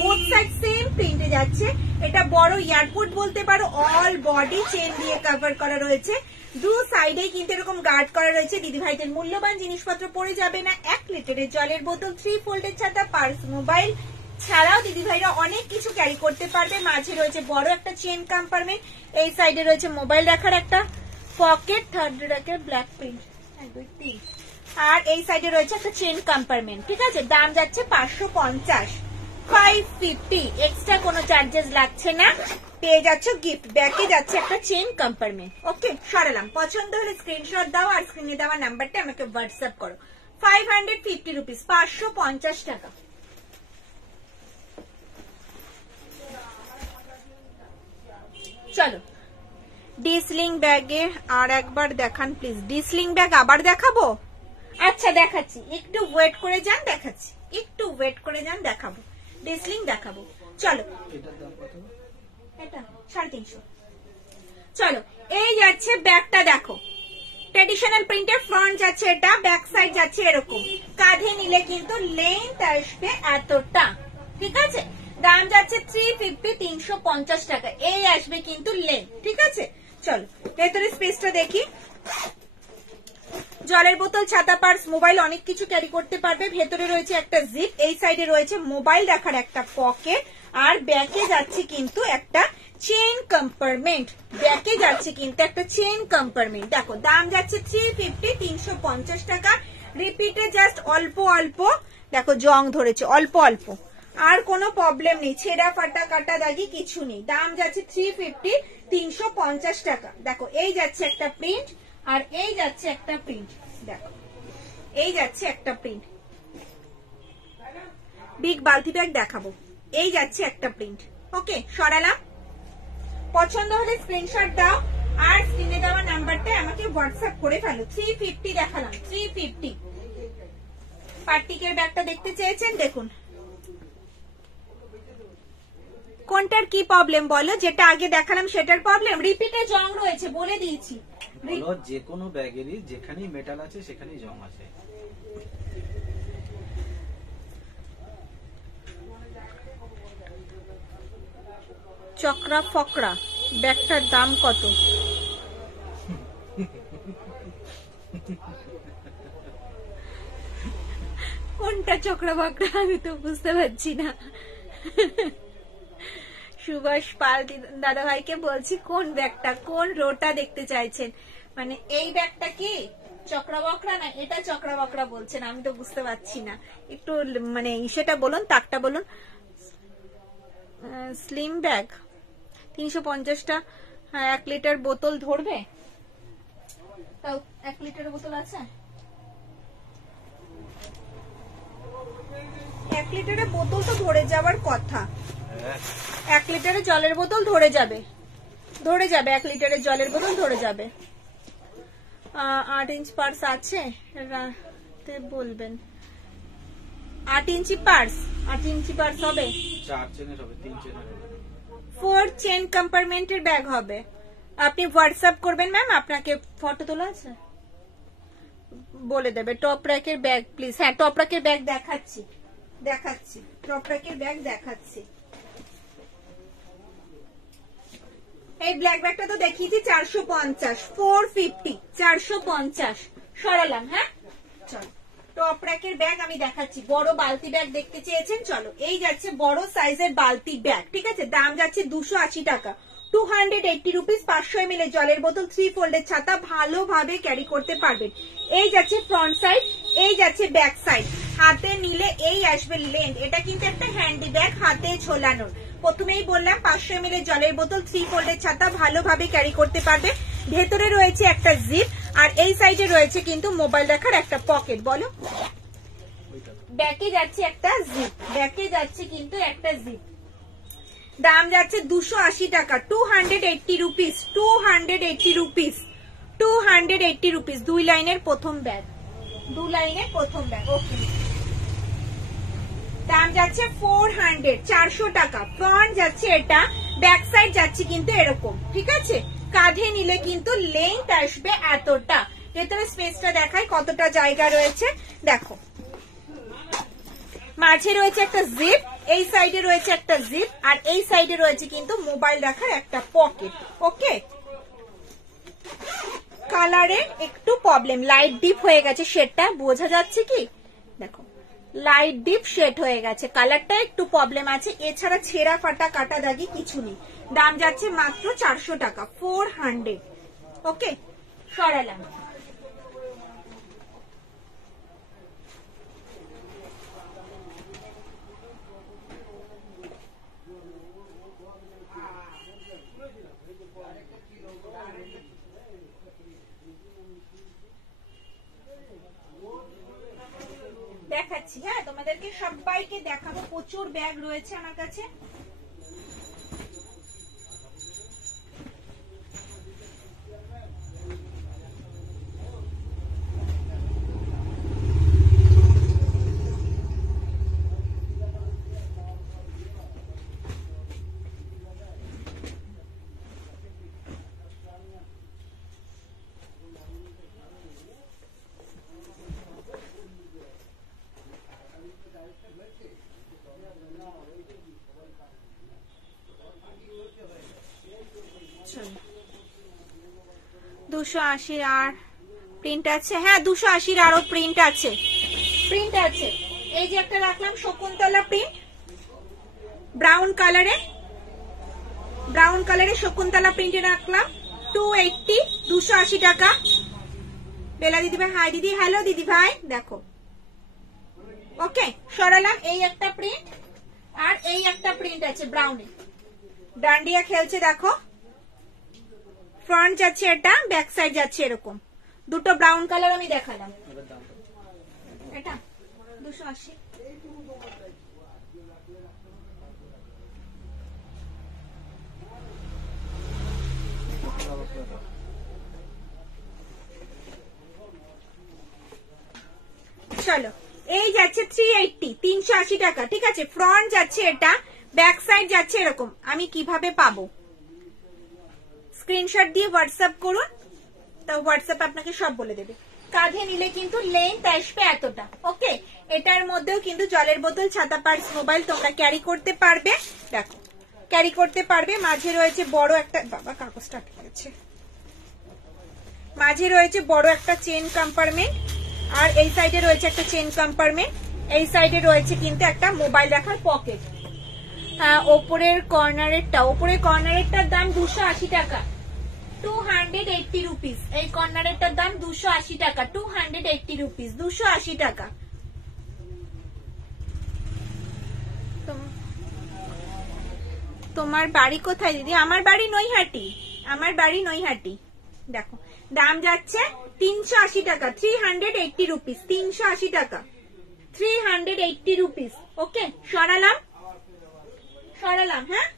বোথ সাইড সেম প্রিন্টে যাচ্ছে। এটা বড় এয়ারপোর্ট বলতে পারো। অল বডি চেন দিয়ে কভার করা রয়েছে, দু সাইডে কিন্তু এরকম গার্ড করা রয়েছে। দিদি ভাইদের মূল্যবান জিনিসপত্র পড়ে যাবে না। 1 লিটারের জলের বোতল, 3 ফোল্ডের ছাতা, পার্স, মোবাইল ছাড়াও দিদি ভাইরা অনেক কিছু ক্যারি করতে পারবে। মাঝে রয়েছে বড় একটা চেন কম্পার্টমেন্ট, এই সাইডে রয়েছে মোবাইল রাখার একটা পকেট, থার্ড র্যাকের ব্ল্যাক প্রিন্ট, 1 2 3, আর এই সাইডে রয়েছে একটা চেন কম্পার্টমেন্ট। ঠিক আছে, দাম যাচ্ছে 550। 550 এক্সট্রা কোনো চার্জেস লাগছে না, পেয়ে যাচ্ছে গিফট। ব্যাকে যাচ্ছে একটা চেন কম্পার্টমেন্ট। ওকে সরালাম। পছন্দ হলে স্ক্রিনশট দাও আর স্ক্রিনে দেওয়া নাম্বারটা আমাকে হোয়াটসঅ্যাপ করো। 550 রুপিস, 550 টাকা। চলো ডিসলিং ব্যাগে আর একবার দেখান প্লিজ। ডিসলিং ব্যাগ আবার দেখাবো? আচ্ছা দেখাচ্ছি, একটু ওয়েট করে যান, দেখাচ্ছি, একটু ওয়েট করে যান, দেখাবো, ডিসলিং দেখাবো। চলো এটা 350। চলো এই যাচ্ছে ব্যাগটা, দেখো ট্রেডিশনাল প্রিন্টের, ফ্রন্ট যাচ্ছে এটা, ব্যাক সাইড যাচ্ছে এরকম, কাঁধে নিলে কিন্তু লেন্থ আসবে এতটা। ঠিক আছে, দাম যাচ্ছে 350, 350 টাকা। এই আসবে কিন্তু লেন্থ। ঠিক আছে, চলো ভেতরে স্পেসটা দেখি। জলের বোতল, ছাতা, পার্স, মোবাইল অনেক কিছু ক্যারি করতে পারবে। ভেতরে রয়েছে একটা জিপ, এই সাইডে রয়েছে মোবাইল রাখার একটা পকেট, আর ব্যাকে যাচ্ছে কিন্তু একটা চেন কম্পার্টমেন্ট। ব্যাকে যাচ্ছে কিন্তু একটা চেন কম্পার্টমেন্ট। দেখো দাম যাচ্ছে 350, 350 টাকা। রিপিটে জাস্ট অল্প অল্প দেখো জং ধরেছে, অল্প অল্প, আর কোনো প্রবলেম নেই, ছেঁড়া ফাটা কাটা দাগি কিছু নেই। দাম যাচ্ছে 350, 350 টাকা। দেখো এই যাচ্ছে একটা প্রিন্ট, আর এই যাচ্ছে একটা প্রিন্ট। দেখো এই যাচ্ছে একটা প্রিন্ট, বিগ বালতি ব্যাগ দেখাবো। এই যাচ্ছে একটা প্রিন্ট। ওকে সরালাম। পছন্দ হলে স্ক্রিনশট দাও আর স্ক্রিনে দেওয়া নাম্বারটা আমাকে হোয়াটসঅ্যাপ করে ফেলো। 350 দেখালাম, 350। পার্টিকের ব্যাগটা দেখতে চেয়েছেন, দেখুন কোনটার কি প্রবলেম বলো? যেটা আগে দেখালাম সেটার প্রবলেম? রিপিটে জং রয়েছে বলে দিয়েছি। যে কোনো ব্যাগেরই যেখানেই মেটাল আছে সেখানেই জং আছে। চক্রা ফকরা ব্যাগটার দাম কত? কোনটা চক্রা ফকরা আমি তো বুঝতে পারছি না। সুভাষ পাল দাদা ভাইকে বলছি কোন ব্যাগটা, কোন রোটা দেখতে চাইছেন, মানে এই ব্যাগটা কি চক্রা বকরা না এটা চক্রা বকরা বলছেন, আমি তো বুঝতে পারছি না। একটু মানে সেটা বলুন, তাকটা বলুন। স্লিম ব্যাগ 350টা। হ্যাঁ 1 লিটার বোতল ধরবে? তাও 1 লিটারের বোতল আছে? 1 লিটারের বোতল তো ধরে যাওয়ার কথা। 1 লিটারের জলের বোতল ধরে যাবে, 1 লিটারের জলের বোতল ধরে যাবে। 8 ইঞ্চ পার্স আছে বলবেন? 8 ইঞ্চি পার্স 8 ইঞ্চি পার্স হবে, 4 চেনের হবে, 3 চেনের হবে, 4 চেন কম্পার্টমেন্টের ব্যাগ হবে। আপনি হোয়াটসঅ্যাপ করবেন ম্যাম, আপনাকে ফটো তোলা আছে বলে দেবে। টপ র্যাকের ব্যাগ প্লিজ। হ্যাঁ টপ র্যাকের ব্যাগ দেখাচ্ছি, টপ র্যাকের ব্যাগ দেখাচ্ছি। এই ব্ল্যাক ব্যাগটা তো দেখিয়েছি 450, 450, 450 সরালাম। হ্যাঁ চলো টপ র্যাকের ব্যাগ আমি দেখাচ্ছি। বড় বালতি ব্যাগ দেখতে চেয়েছেন, চলো এই যাচ্ছে বড় সাইজের বালতি ব্যাগ, ঠিক আছে। দাম যাচ্ছে 280 টাকা, 280 রুপিস। 500 ml জলের বোতল, 3 ফোল্ডের ছাতা, ভালোভাবে ক্যারি করতে পারবেন। এই যাচ্ছে ফ্রন্ট সাইড, এই যাচ্ছে ব্যাক সাইড। হাতে নিলে এই আসবে লেন্থ। এটা কিন্তু একটা হ্যান্ডি ব্যাগ, হাতে ঝোলানোর। প্রথমেই বললাম 500 ml জলের বোতল, 3 ফোল্ডের ছাতা, ভালোভাবে ক্যারি করতে পারবে। ভেতরে রয়েছে একটা জিপ, আর এই সাইডে রয়েছে কিন্তু মোবাইল রাখার একটা পকেট। বলো ব্যাকে যাচ্ছে একটা জিপ, ব্যাকে যাচ্ছে কিন্তু একটা জিপ। দাম যাচ্ছে 280 টাকা, 280 রুপিস, 280 রুপিস, 280 রুপিস। 2 লাইনের প্রথম ব্যাগ, 2 লাইনের প্রথম ব্যাগ। ওকে দাম যাচ্ছে 400, 400 টাকা। ফ্রন্ট যাচ্ছে এটা, ব্যাক সাইড যাচ্ছে কিন্তু এরকম, ঠিক আছে। কাঁধে নিলে কিন্তু লেন্থ আসবে এতটা। ভেতরে স্পেসটা দেখায় কতটা জায়গা রয়েছে, দেখো। মাঝে রয়েছে একটা জিপ, এই সাইডে রয়েছে একটা জিপ, আর এই সাইডে রয়েছে কিন্তু মোবাইল রাখার একটা পকেট। ওকে কালারে একটু প্রবলেম, লাইট ডিপ হয়ে গেছে শেডটা, বোঝা যাচ্ছে কি? দেখো লাইট ডিপ শেড হয়ে গেছে, কালারটা একটু প্রবলেম আছে। এছাড়া ছেঁড়া ফাটা কাটা দাগি কিছু নেই। দাম যাচ্ছে মাত্র 400 টাকা, 400। ওকে সরালাম। দেখাচ্ছি, হ্যাঁ তোমাদেরকে সবাইকে দেখাবো। প্রচুর ব্যাগ রয়েছে আমার কাছে। চলো 280 আর প্রিন্ট আছে, হ্যাঁ 280 আরো প্রিন্ট আছে, প্রিন্ট আছে। এই যে একটা রাখলাম শকুন্তলা প্রিন্ট, ব্রাউন কালারে, ব্রাউন কালারে শকুন্তলা প্রিন্টে রাখলাম 280, 280 টাকা। বেলা দিদি ভাই হাই দিদি, হ্যালো দিদি ভাই। দেখো ওকে সরালাম। এই একটা প্রিন্ট আর এই একটা প্রিন্ট আছে ব্রাউনে, ডান্ডিয়া খেলছে দেখো। ফ্রন্ট যাচ্ছে এটা, ব্যাক সাইড যাচ্ছে এরকম। দুটো ব্রাউন কালার আমি দেখালাম। এটা 280। চলো এই যাচ্ছে 380, 380 টাকা, ঠিক আছে। ফ্রন্ট যাচ্ছে এটা, ব্যাক সাইড যাচ্ছে এরকম। আমি কিভাবে পাবো? স্ক্রিনশট দিয়ে হোয়াটসঅ্যাপ করুন, তো হোয়াটসঅ্যাপ আপনাকে সব বলে দেবে। কাঁধে নিলে কিন্তু লেন্থ আসবে এতটা। ওকে এটার মধ্যেও কিন্তু জলের বোতল, ছাতা, পার্স, মোবাইল তোমরা ক্যারি করতে পারবে। দেখো ক্যারি করতে পারবে। মাঝে রয়েছে বড় একটা, বাবা কাগজটা আটকে গেছে, মাঝে রয়েছে বড় একটা চেন কম্পার্টমেন্ট, আর এই সাইডে রয়েছে একটা চেন কম্পার্টমেন্ট, এই সাইডে রয়েছে কিন্তু একটা মোবাইল রাখার পকেট। ওপরের কর্নারেরটার দাম 280 টাকা, 280 রুপিস। এই কর্নারেরটার দাম 280 টাকা, 280 রুপিস, 280 টাকা। তোমার বাড়ি কোথায় দিদি? আমার বাড়ি নৈহাটি, আমার বাড়ি নৈহাটি। দেখো দাম যাচ্ছে 380 টাকা, 380 রুপিস, 380 টাকা, 380 রুপিস। ওকে সরালাম, সরালাম। হ্যাঁ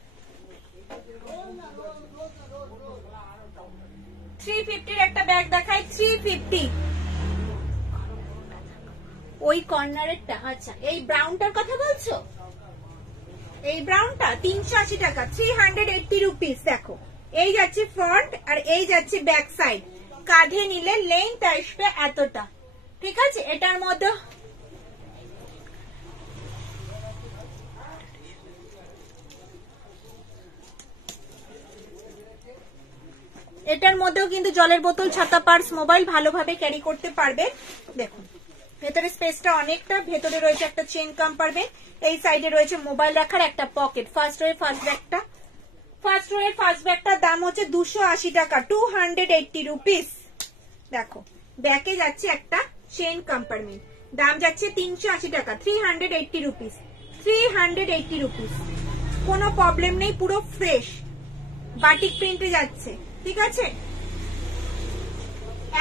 350 একটা ব্যাগ দেখাই, 350। ওই কর্নারেরটা, আচ্ছা এই ব্রাউনটার কথা বলছো? এই ব্রাউনটা 380 টাকা, 380 রুপিস। দেখো এই যাচ্ছে ফ্রন্ট আর এই যাচ্ছে ব্যাক সাইড, কাঁধে নিলে লেন্থ আসবে এতটা, ঠিক আছে। এটার মধ্যে মধ্যেও কিন্তু জলের বোতল, ছাতা, পার্স, মোবাইল ভালোভাবে ক্যারি করতে পারবে। দেখুন ভেতরে স্পেসটা অনেকটা, ভেতরে রয়েছে একটা চেন কম্পার্টমেন্ট, এই সাইডে রয়েছে মোবাইল রাখার একটা পকেট। ফার্স্ট রোয়ের ফার্স্ট ব্যাগটার দাম হচ্ছে 280 টাকা, 280 রুপিস। দেখো ব্যাকে যাচ্ছে একটা চেন কম্পার্টমেন্ট, দাম যাচ্ছে 380 টাকা, 380 রুপিস, 380 রুপিস। কোনো প্রবলেম নেই, পুরো ফ্রেশ বাটিক প্রিন্টে যাচ্ছে, ঠিক আছে।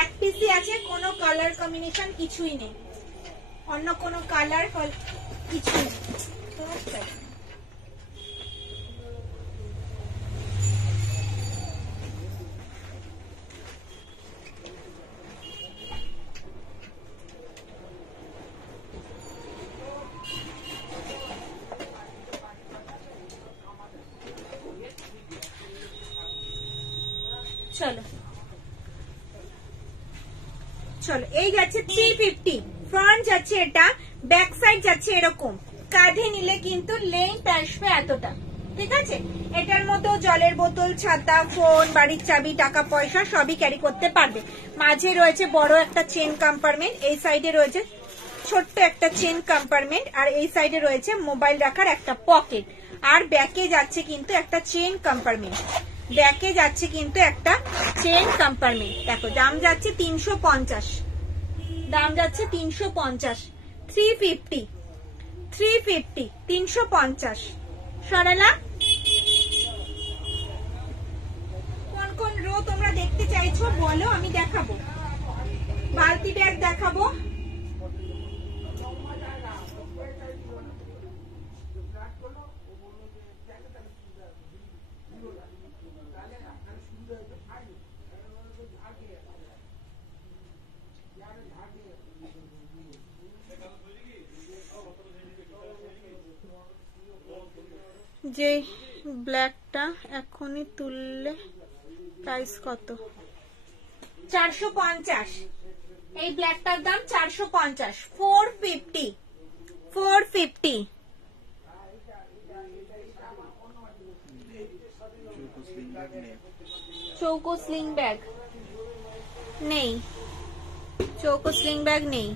এক পিসি আছে, কোনো কালার কম্বিনেশন কিছুই নেই, অন্য কোনো কালার কিছুই নেই। চলো চলো, এই যাচ্ছে 350, ফ্রন্ট যাচ্ছে এটা, ব্যাক সাইড যাচ্ছে এরকম, কাঁধে নিলে কিন্তু লেন্থ আসবে এতটা, ঠিক আছে। এটার মতো জলের বোতল, ছাতা, ফোন, বাড়ির চাবি, টাকা পয়সা সবই ক্যারি করতে পারবে। মাঝে রয়েছে বড় একটা চেন কম্পার্টমেন্ট, এই সাইডে রয়েছে ছোট্ট একটা চেন কম্পার্টমেন্ট, আর এই সাইডে রয়েছে মোবাইল রাখার একটা পকেট। আর ব্যাকে যাচ্ছে কিন্তু একটা চেন কম্পার্টমেন্ট, ব্যাকে যাচ্ছে কিন্তু একটা চেন কম্পার্টমেন্ট। দেখো দাম যাচ্ছে 350, দাম যাচ্ছে 350, 350, 350 সরালা। কোন কোন রো তোমরা দেখতে চাইছো বলো, আমি দেখাবো। বালতি ব্যাগ দেখাবো, যে ব্ল্যাকটা এখনই তুললে প্রাইস কত? 450, এই ব্ল্যাকটার দাম 450, 450, 450। চৌকো স্লিং ব্যাগ নেই, চৌকো স্লিং ব্যাগ নেই।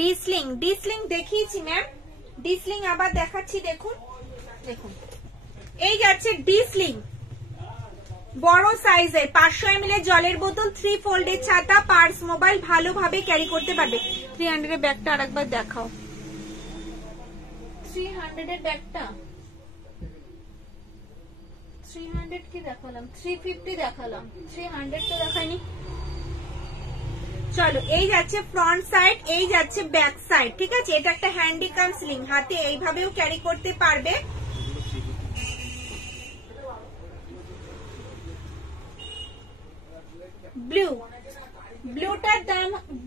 ডিসলিং, ডিসলিং দেখিয়েছি ম্যাম, ডিসলিং আবার দেখাচ্ছি। দেখুন দেখুন, এই যাচ্ছে ডিসলিং, বড় সাইজের 500 ml জলের বোতল, 3 ফোল্ডের ছাতা, পার্স, মোবাইল ভালোভাবে ক্যারি করতে পারবে। 300 এর ব্যাগটা আরেকবার দেখাও, 300 এর ব্যাগটা, 300 কি দেখালাম, 350 দেখালাম, 300 তো দেখাইনি। চলো এই যাচ্ছে ফ্রন্ট সাইড, এই যাচ্ছে ব্যাক সাইড, ঠিক আছে। এটা একটা হ্যান্ডিকাম স্লিং, হাতে এইভাবেও ক্যারি করতে পারবে।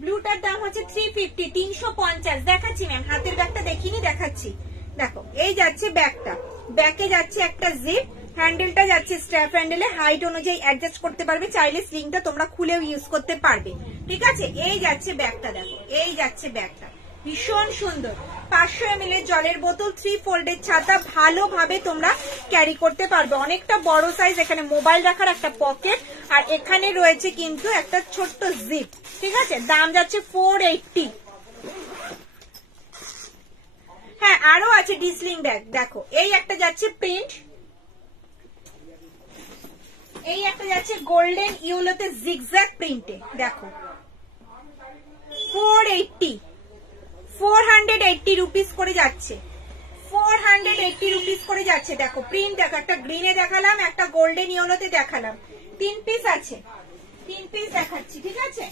ব্লুটার দাম হচ্ছে 350, 350 দেখাচ্ছি ম্যাম, হাতের ব্যাগটা দেখিনি, দেখাচ্ছি। দেখো এই যাচ্ছে ব্যাগটা, ব্যাকে যাচ্ছে একটা জিপ, হ্যান্ডেলটা যাচ্ছে স্ট্র্যাপ হ্যান্ডেলে, হাইট অনুযায়ী অ্যাডজাস্ট করতে পারবে, চাইলে স্লিংটা তোমরা খুলেও ইউজ করতে পারবে, ঠিক আছে। এই যাচ্ছে ব্যাগটা, দেখো এই যাচ্ছে ব্যাগটা, ভীষণ সুন্দর। 500 ml জলের বোতল, 3 ফোল্ডের ছাতা ভালোভাবে তোমরা ক্যারি করতে পারবে, অনেকটা বড় সাইজ। এখানে মোবাইল রাখার একটা পকেট, আর এখানে রয়েছে কিন্তু একটা ছোট্ট জিপ, ঠিক আছে। দাম যাচ্ছে 480। হ্যাঁ আরো আছে ডিসলিং ব্যাগ, দেখো এই একটা যাচ্ছে প্রিন্ট, এই একটা যাচ্ছে গোল্ডেন ইয়েলোতে জিগজ্যাগ প্রিন্টে, দেখো 480, 480 রুপিস করে যাচ্ছে, 480 রুপিস করে যাচ্ছে। দেখো প্রিন্ট দেখো, একটা গ্রিনে দেখালাম, একটা গোল্ডেন ইয়েলোতে দেখালাম, 3 পিস আছে, 3 পিস দেখাচ্ছি, ঠিক আছে।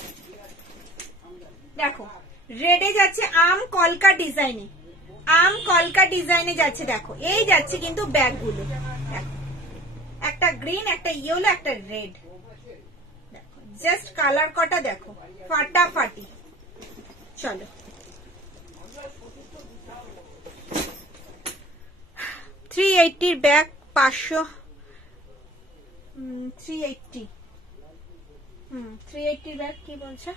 দেখো রেডে যাচ্ছে আম কলকা ডিজাইনে, আম কলকা ডিজাইনে যাচ্ছে। দেখো এই যাচ্ছে কিন্তু ব্যাগগুলো, দেখো একটা গ্রিন, একটা ইয়েলো, একটা রেড, দেখো জাস্ট কালার কটা দেখো, ফাটাফাটি। চলো, 380 ব্যাগ 500, 380 ব্যাগ কি বলছে,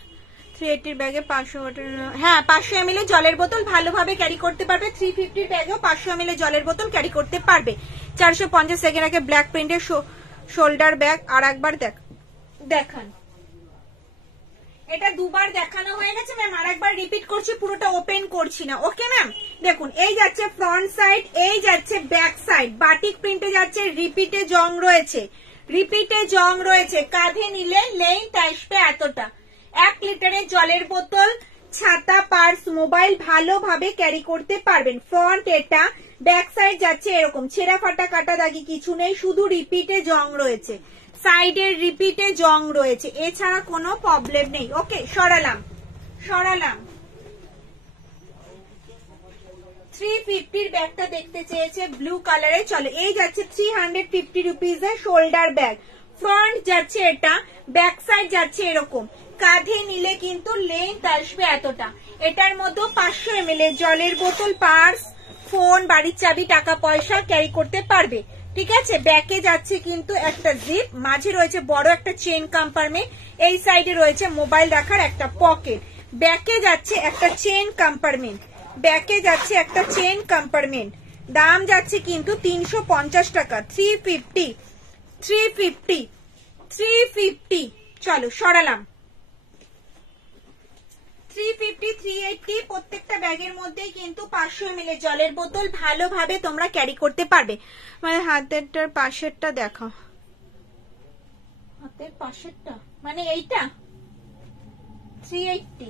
380 ব্যাগে 500 ওয়াটার, হ্যাঁ 500 ml জলের বোতল ভালোভাবে ক্যারি করতে পারবে। 350 ব্যাগেও 500 ml জলের বোতল ক্যারি করতে পারবে। 450 সেকেন্ড আগে ব্ল্যাক প্রিন্টের শোল্ডার ব্যাগ। আর একবার দেখান, এটা দুবার দেখানো হয়ে গেছে ম্যাম, আর একবার রিপিট করছি, পুরোটা ওপেন করছি না। ওকে ম্যাম, দেখুন এই যাচ্ছে ফ্রন্ট সাইড, এই যাচ্ছে ব্যাক সাইড, বাটিক প্রিন্টে যাচ্ছে, রিপিটে জং রয়েছে, কাঁধে নিলে লেন্থ আসবে এতটা। 1 লিটারের জলের বোতল, ছাতা, পার্স, মোবাইল ভালোভাবে ক্যারি করতে পারবেন। ফ্রন্ট এটা, ব্যাক সাইড যাচ্ছে এরকম, ছেঁড়া ফাটা কাটা দাগি কিছু নেই, শুধু রিপিটে জং রয়েছে, সাইডের রিপিটে জং রয়েছে, এছাড়া কোনো প্রবলেম নেই। ওকে, সরালাম। 350 ব্যাগটা দেখতে চেয়েছে ব্লু কালারে। চলো, এই যাচ্ছে 350 রুপিজের শোল্ডার ব্যাগ। ফ্রন্ট যাচ্ছে এটা, ব্যাক সাইড যাচ্ছে এরকম, কাঁধে নিলে কিন্তু লেন্থ আসবে এতটা। এটার মধ্যে 500 ml জলের বোতল, পার্স, ফোন, বাড়ির চাবি, টাকা পয়সা ক্যারি করতে পারবে। ঠিক আছে, ব্যাকে যাচ্ছে কিন্তু একটা জিপ, মাঝে রয়েছে বড় একটা চেন কম্পার্টমেন্ট, এই সাইডে রয়েছে মোবাইল রাখার একটা পকেট। ব্যাকে যাচ্ছে একটা চেন কম্পার্টমেন্ট, দাম যাচ্ছে কিন্তু 350 টাকা। 350। চলো, সরালাম। 350, 380 প্রত্যেকটা ব্যাগের মধ্যেই কিন্তু 500 ml জলের বোতল ভালোভাবে তোমরা ক্যারি করতে পারবে। মানে হাতেরটার পাশেরটা দেখো, হাতের পাশেরটা মানে এইটা 380,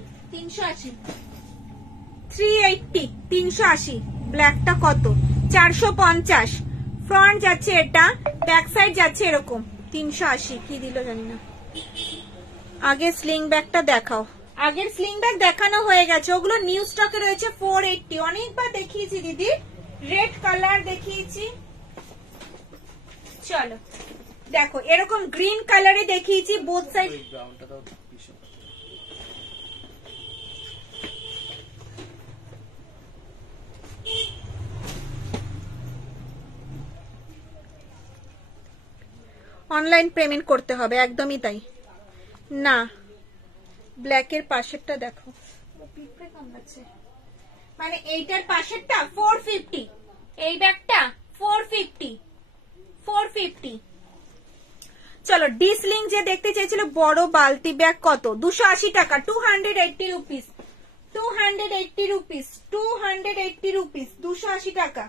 380 ব্ল্যাকটা কত, 450। ফ্রন্ট যাচ্ছে এটা, ব্যাক সাইড যাচ্ছে এরকম, 380। কি দিল জানি না। আগে স্লিং ব্যাগটা দেখাও। আগের স্লিং ব্যাগ দেখানো হয়ে গেছে, ওগুলো নিউ স্টকে রয়েছে। 480 অনেকবার দেখিয়েছি দিদি, রেড কালার দেখিয়েছি। চলো দেখো, এরকম গ্রিন কালারে দেখিয়েছি, বোথ সাইড। অনলাইন পেমেন্ট করতে হবে, একদমই তাই। না, ব্ল্যাকের পাশেরটা দেখো, মানে এইটার পাশেরটা 450, এই ব্যাগটা 450। চলো, ডিসলিং যে দেখতে চেয়েছিল বড় বালতি ব্যাগ কত, 280 টাকা। 280 রুপিস, 280 টাকা।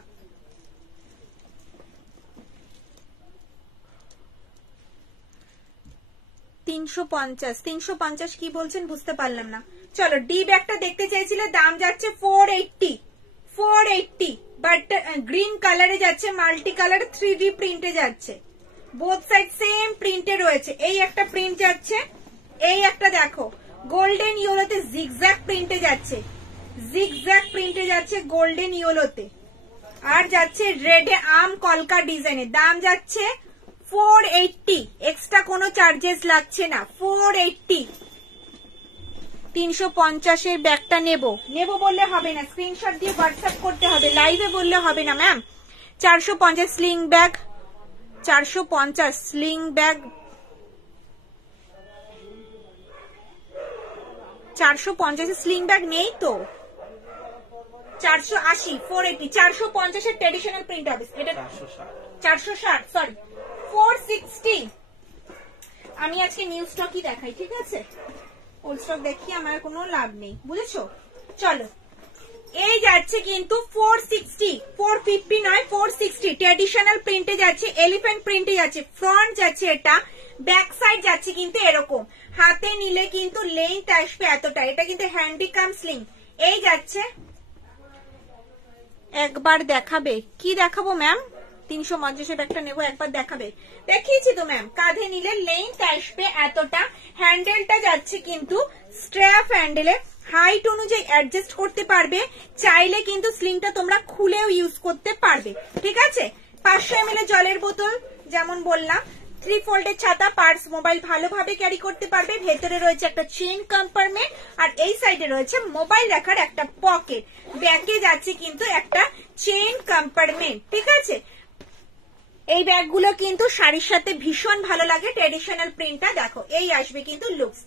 $350 কি বলছেন বুঝতে পারলাম না। চলো, ডি ব্যাগটা দেখতে চাইছিলে, দাম যাচ্ছে 480, বাট গ্রিন কালারে যাচ্ছে, মাল্টি কালার 3D প্রিন্টে যাচ্ছে, বোথ সাইড সেম প্রিন্টে রয়েছে। এই একটা প্রিন্ট যাচ্ছে, এই একটা দেখো গোল্ডেন ইয়েলোতে জিগজ্যাগ প্রিন্টে যাচ্ছে, গোল্ডেন ইয়েলোতে। আর যাচ্ছে রেডে আম কলকা ডিজাইনে, দাম যাচ্ছে 480, এক্সট্রা কোনো চার্জেস লাগছে না। 480। 350 এর ব্যাগটা নেব বললে হবে না, স্ক্রিনশট দিয়ে হোয়াটসঅ্যাপ করতে হবে, লাইভে বললে হবে না ma'am. 450 sling bag, 450 sling bag, 450 sling bag নেই তো। 480, 480, 450 এর ট্রেডিশনাল প্রিন্ট হবে, এটা 460, সরি 460। আমি আজকে নিউ স্টকই দেখাই, ঠিক আছে, ওল্ড স্টক দেখিয়ে আমার কোনো লাভ নেই, বুঝেছো। চলো, এই যাচ্ছে কিন্তু 460, 450 নয় 460, ট্রেডিশনাল প্রিন্টে যাচ্ছে, এলিফ্যান্ট প্রিন্টে যাচ্ছে। ফ্রন্ট যাচ্ছে এটা, ব্যাক সাইড যাচ্ছে কিন্তু এরকম, হাতে নিলে কিন্তু লেন্থ আসবে এতটা। এটা কিন্তু হ্যান্ডিকাম স্লিং। এই যাচ্ছে, একবার দেখাবে, কি দেখাবো ম্যাম? 350 ব্যাগটা নেবো, একবার দেখাবে, দেখিয়েছি তো ম্যাম। কাঁধে নিলে লেন্থ আসবে এতটা, হ্যান্ডেলটা যাচ্ছে কিন্তু স্ট্র্যাপ হ্যান্ডেলে, হাইট অনুযায়ী অ্যাডজাস্ট করতে পারবে, চাইলে কিন্তু স্লিংটা তোমরা খুলেও ইউজ করতে পারবে, ঠিক আছে। 500 ml জলের বোতল যেমন বললাম, 3 ফোল্ডের ছাতা, পার্স, মোবাইল ভালোভাবে ক্যারি করতে পারবে। ভেতরে রয়েছে একটা চেইন কম্পার্টমেন্ট আর এই সাইডে রয়েছে মোবাইল রাখার একটা পকেট। ব্যাকে যাচ্ছে কিন্তু একটা চেইন কম্পার্টমেন্ট, ঠিক আছে। এই ব্যাগগুলো কিন্তু শাড়ির সাথে ভীষণ ভালো লাগে। ট্রেডিশনাল প্রিন্টটা দেখো, এই আসবে কিন্তু লুকস।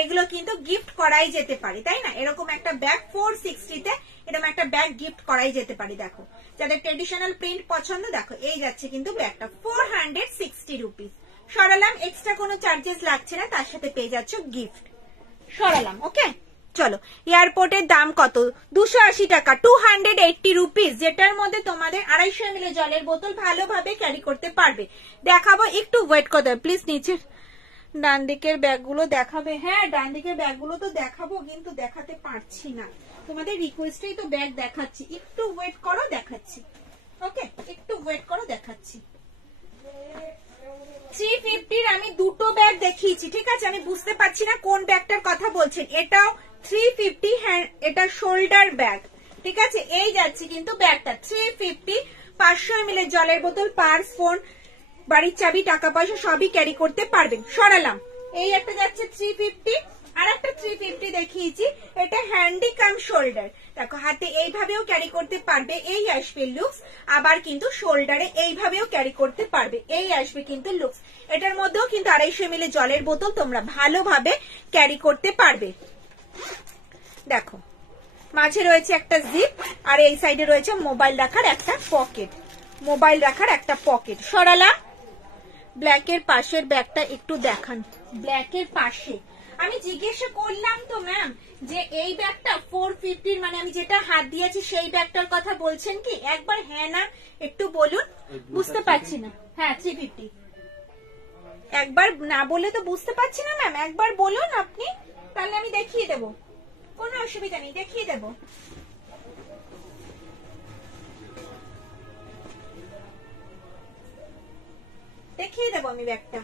এগুলো কিন্তু গিফট করাই যেতে পারে, তাই না? এরকম একটা ব্যাগ 460-তে এরকম একটা ব্যাগ গিফট করাই যেতে পারে। দেখো, যাদের ট্রেডিশনাল প্রিন্ট পছন্দ, দেখো এই যাচ্ছে কিন্তু ব্যাগটা 460 রুপিস। সরালাম, এক্সট্রা কোনো চার্জেস লাগছে না, তার সাথে পেয়ে যাচ্ছ গিফট। সরালাম, ওকে। চলো, এয়ারপোর্টের দাম কত? 280 টাকা, 280 রুপিস, যেটার মধ্যে তোমাদের 250 ml জলের বোতল ভালোভাবে ক্যারি করতে পারবে। দেখাবো, একটু ওয়েট করতে হবে প্লিজ। নিচে ডান দিকের ব্যাগগুলো দেখাবে? হ্যাঁ, ডান দিকের ব্যাগগুলো তো দেখাবো, কিন্তু দেখাতে পারছি না, তোমাদের রিকোয়েস্টেই তো ব্যাগ দেখাচ্ছি। একটু ওয়েট করো, দেখাচ্ছি। ওকে, একটু ওয়েট করো, দেখাচ্ছি। 350-র আমি দুটো ব্যাগ দেখিয়েছি, ঠিক আছে? আমি বুঝতে পারছি না কোন ব্যাগটার কথা বলছেন। এটাও 350 হ্যান্ড, এটা শোল্ডার ব্যাগ, ঠিক আছে। এই যাচ্ছে কিন্তু ব্যাগটা 350, 500 ml জলের বোতল, পার্স, ফোন, বাড়ির চাবি, টাকা পয়সা সবই ক্যারি করতে পারবেন। সরালাম। এই একটা যাচ্ছে 350, আর একটা 350 দেখিয়েছি, এটা হ্যান্ডি কাম শোল্ডার। দেখো, হাতে এইভাবেও ক্যারি করতে পারবে, এই আসবে লুকস। আবার কিন্তু শোল্ডারে এইভাবেও ক্যারি করতে পারবে, এই আসবে কিন্তু লুকস। এটার মধ্যেও কিন্তু 250 ml জলের বোতল তোমরা ভালোভাবে ক্যারি করতে পারবে। দেখো, মাঝে রয়েছে একটা জিপ, আর এই সাইডে রয়েছে মোবাইল রাখার একটা পকেট। মোবাইল রাখার একটা পকেট। সরালাম। ব্ল্যাকের পাশের ব্যাগটা একটু দেখান। ব্ল্যাকের পাশে আমি জিজ্ঞাসা করলাম তো ম্যাম, যে এই ব্যাগটা 450, মানে আমি যেটা হাত দিয়েছি সেই ব্যাগটার কথা বলছেন কি? একবার হ্যাঁ না একটু বলুন, বুঝতে পারছি না। হ্যাঁ, 350। একবার না বলে তো বুঝতে পারছি না ম্যাম, একবার বলুন আপনি, তাহলে আমি দেখিয়ে দেবো, কোনো অসুবিধা নেই, দেখিয়ে দেবো। দেখিয়ে দেবো আমি ব্যাগটা।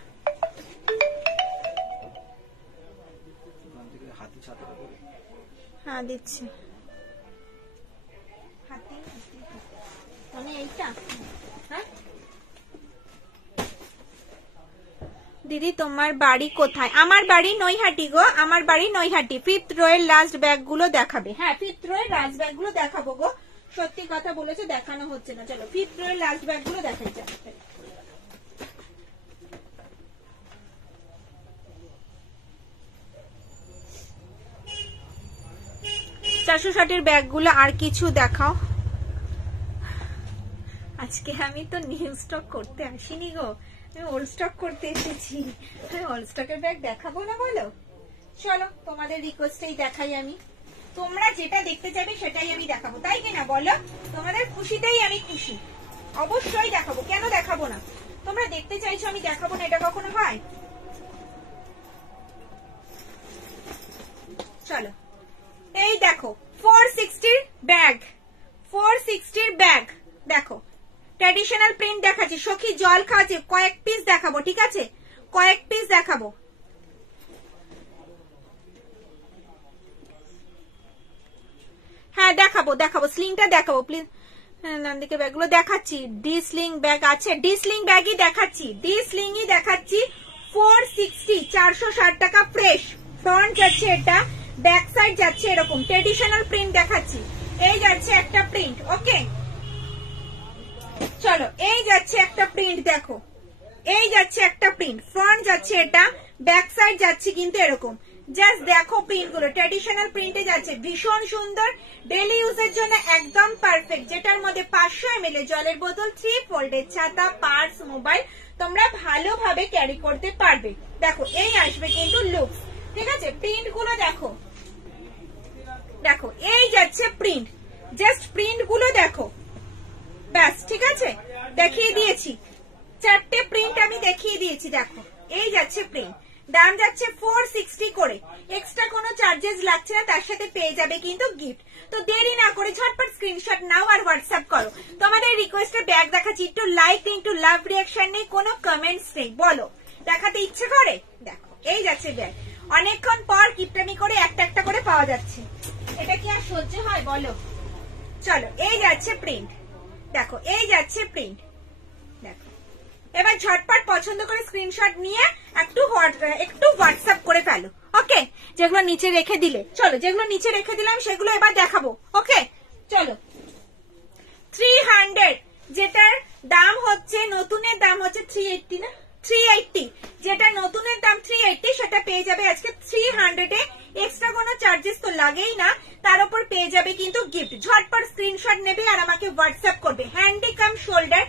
হ্যাঁ, দিচ্ছি। মানে এইটা? হ্যাঁ দিদি, তোমার বাড়ি কোথায়? আমার বাড়ি নৈহাটি গো, আমার বাড়ি নৈহাটি। 5th রোয়ের লাস্ট ব্যাগগুলো দেখাবে? হ্যাঁ, 5th রোয়ের লাস্ট ব্যাগগুলো দেখাবো গো, সত্যি কথা বলেছে, দেখানো হচ্ছে না। চলো 5th রোয়ের লাস্ট ব্যাগগুলো দেখাই যাবে। 460-এর ব্যাগগুলো আর কিছু দেখাও। আজকে আমি তো নিউ স্টক করতে আসিনি গো, আমি ওল্ড স্টক করতে এসেছি। আমি ওল্ড স্টকের ব্যাগ দেখাবো না বলো? চলো, তোমাদের রিকোয়েস্টেই দেখাই আমি। তোমরা যেটা দেখতে চাইবে সেটাই আমি দেখাবো, তাই কিনা বলো? তোমাদের খুশিতেই আমি খুশি, অবশ্যই দেখাবো। কেন দেখাবো না? তোমরা দেখতে চাইছো, আমি দেখাবো না, এটা কখনো হয়? চলো, এই দেখো 460-র ব্যাগ, 460-র ব্যাগ দেখো। ট্র্যাডিশনাল প্রিন্ট দেখাচ্ছি, সখী জল খাওয়াচ্ছে, কয়েক পিস দেখাবো, ঠিক আছে? কয়েক পিস দেখাবো। হ্যাঁ, দেখাবো দেখাবো, স্লিংটা দেখাবো প্লিজ। ডান দিকে ব্যাগগুলো দেখাচ্ছি। ডি স্লিং ব্যাগ আছে, ডি স্লিং ব্যাগই দেখাচ্ছি, ডি স্লিংই দেখাচ্ছি। 460, 460 টাকা ফ্রেশ। ফ্রন্ট যাচ্ছে এটা, ব্যাক সাইড যাচ্ছে এরকম। ট্রেডিশনাল প্রিন্ট দেখাচ্ছি। এই যাচ্ছে একটা প্রিন্ট, ওকে। চলো, এই যাচ্ছে একটা প্রিন্ট, দেখো এই যাচ্ছে একটা প্রিন্ট। ফ্রন্ট যাচ্ছে এটা, ব্যাক সাইড যাচ্ছে কিন্তু এরকম। জাস্ট দেখো প্রিন্ট গুলো, ট্র্যাডিশনাল প্রিন্টে যাচ্ছে, ভীষণ সুন্দর, ডেইলি ইউজের জন্য একদম পারফেক্ট। যেটার মধ্যে 500 ml জলের বোতল, 3 ফোল্ডের ছাতা, পার্স, মোবাইল তোমরা ভালোভাবে ক্যারি করতে পারবে। দেখো, এই আসবে কিন্তু লুকস, ঠিক আছে? প্রিন্ট গুলো দেখো, দেখো এই যাচ্ছে প্রিন্ট, জাস্ট প্রিন্ট গুলো দেখো, ব্যাস, ঠিক আছে? দেখিয়ে দিয়েছি, 4টে প্রিন্ট আমি দেখিয়ে দিয়েছি। দেখো, এই যাচ্ছে প্রিন্ট, দাম যাচ্ছে 460 করে, এক্সট্রা কোনো চার্জেস লাগছে না, তার সাথে পেয়ে যাবে কিন্তু গিফট। তো দেরি না করে ঝটপট স্ক্রিনশট নাও আর হোয়াটসঅ্যাপ করো। তোমাদের রিকোয়েস্টে ব্যাগ দেখাচ্ছি, একটু লাইক নেই, একটু লাভ রিয়াকশন নেই, কোনো কমেন্টস নেই, বলো দেখাতে ইচ্ছে করে? দেখো, এই যাচ্ছে ব্যাগ, অনেকক্ষণ পর কিপটামি করে একটা একটা করে পাওয়া যাচ্ছে, এটা কি আর সহ্য হয় বলো? চলো, এই যাচ্ছে প্রিন্ট, দেখো এই যাচ্ছে প্রিন্ট, দেখো এবার ঝটপট পছন্দ করে স্ক্রিনশট নিয়ে একটু হোয়াটসঅ্যাপ করে ফেলো। ওকে, যেগুলো নিচে রেখে দিলে, চলো যেগুলো নিচে রেখে দিলাম সেগুলো এবার দেখাবো। ওকে চলো, 300, যেটার দাম হচ্ছে, নতুনের দাম হচ্ছে 380 না, 380, যেটা নতুনের দাম 380 সেটা পেয়ে যাবে আজকে 300 এ। এক্সট্রা কোনো চার্জেস তো লাগেই না, তার উপর পেয়ে যাবে কিন্তু গিফট। ঝটপট স্ক্রিনশট নেবে আর আমাকে হোয়াটসঅ্যাপ করবে। হ্যান্ডিকাম শোল্ডার,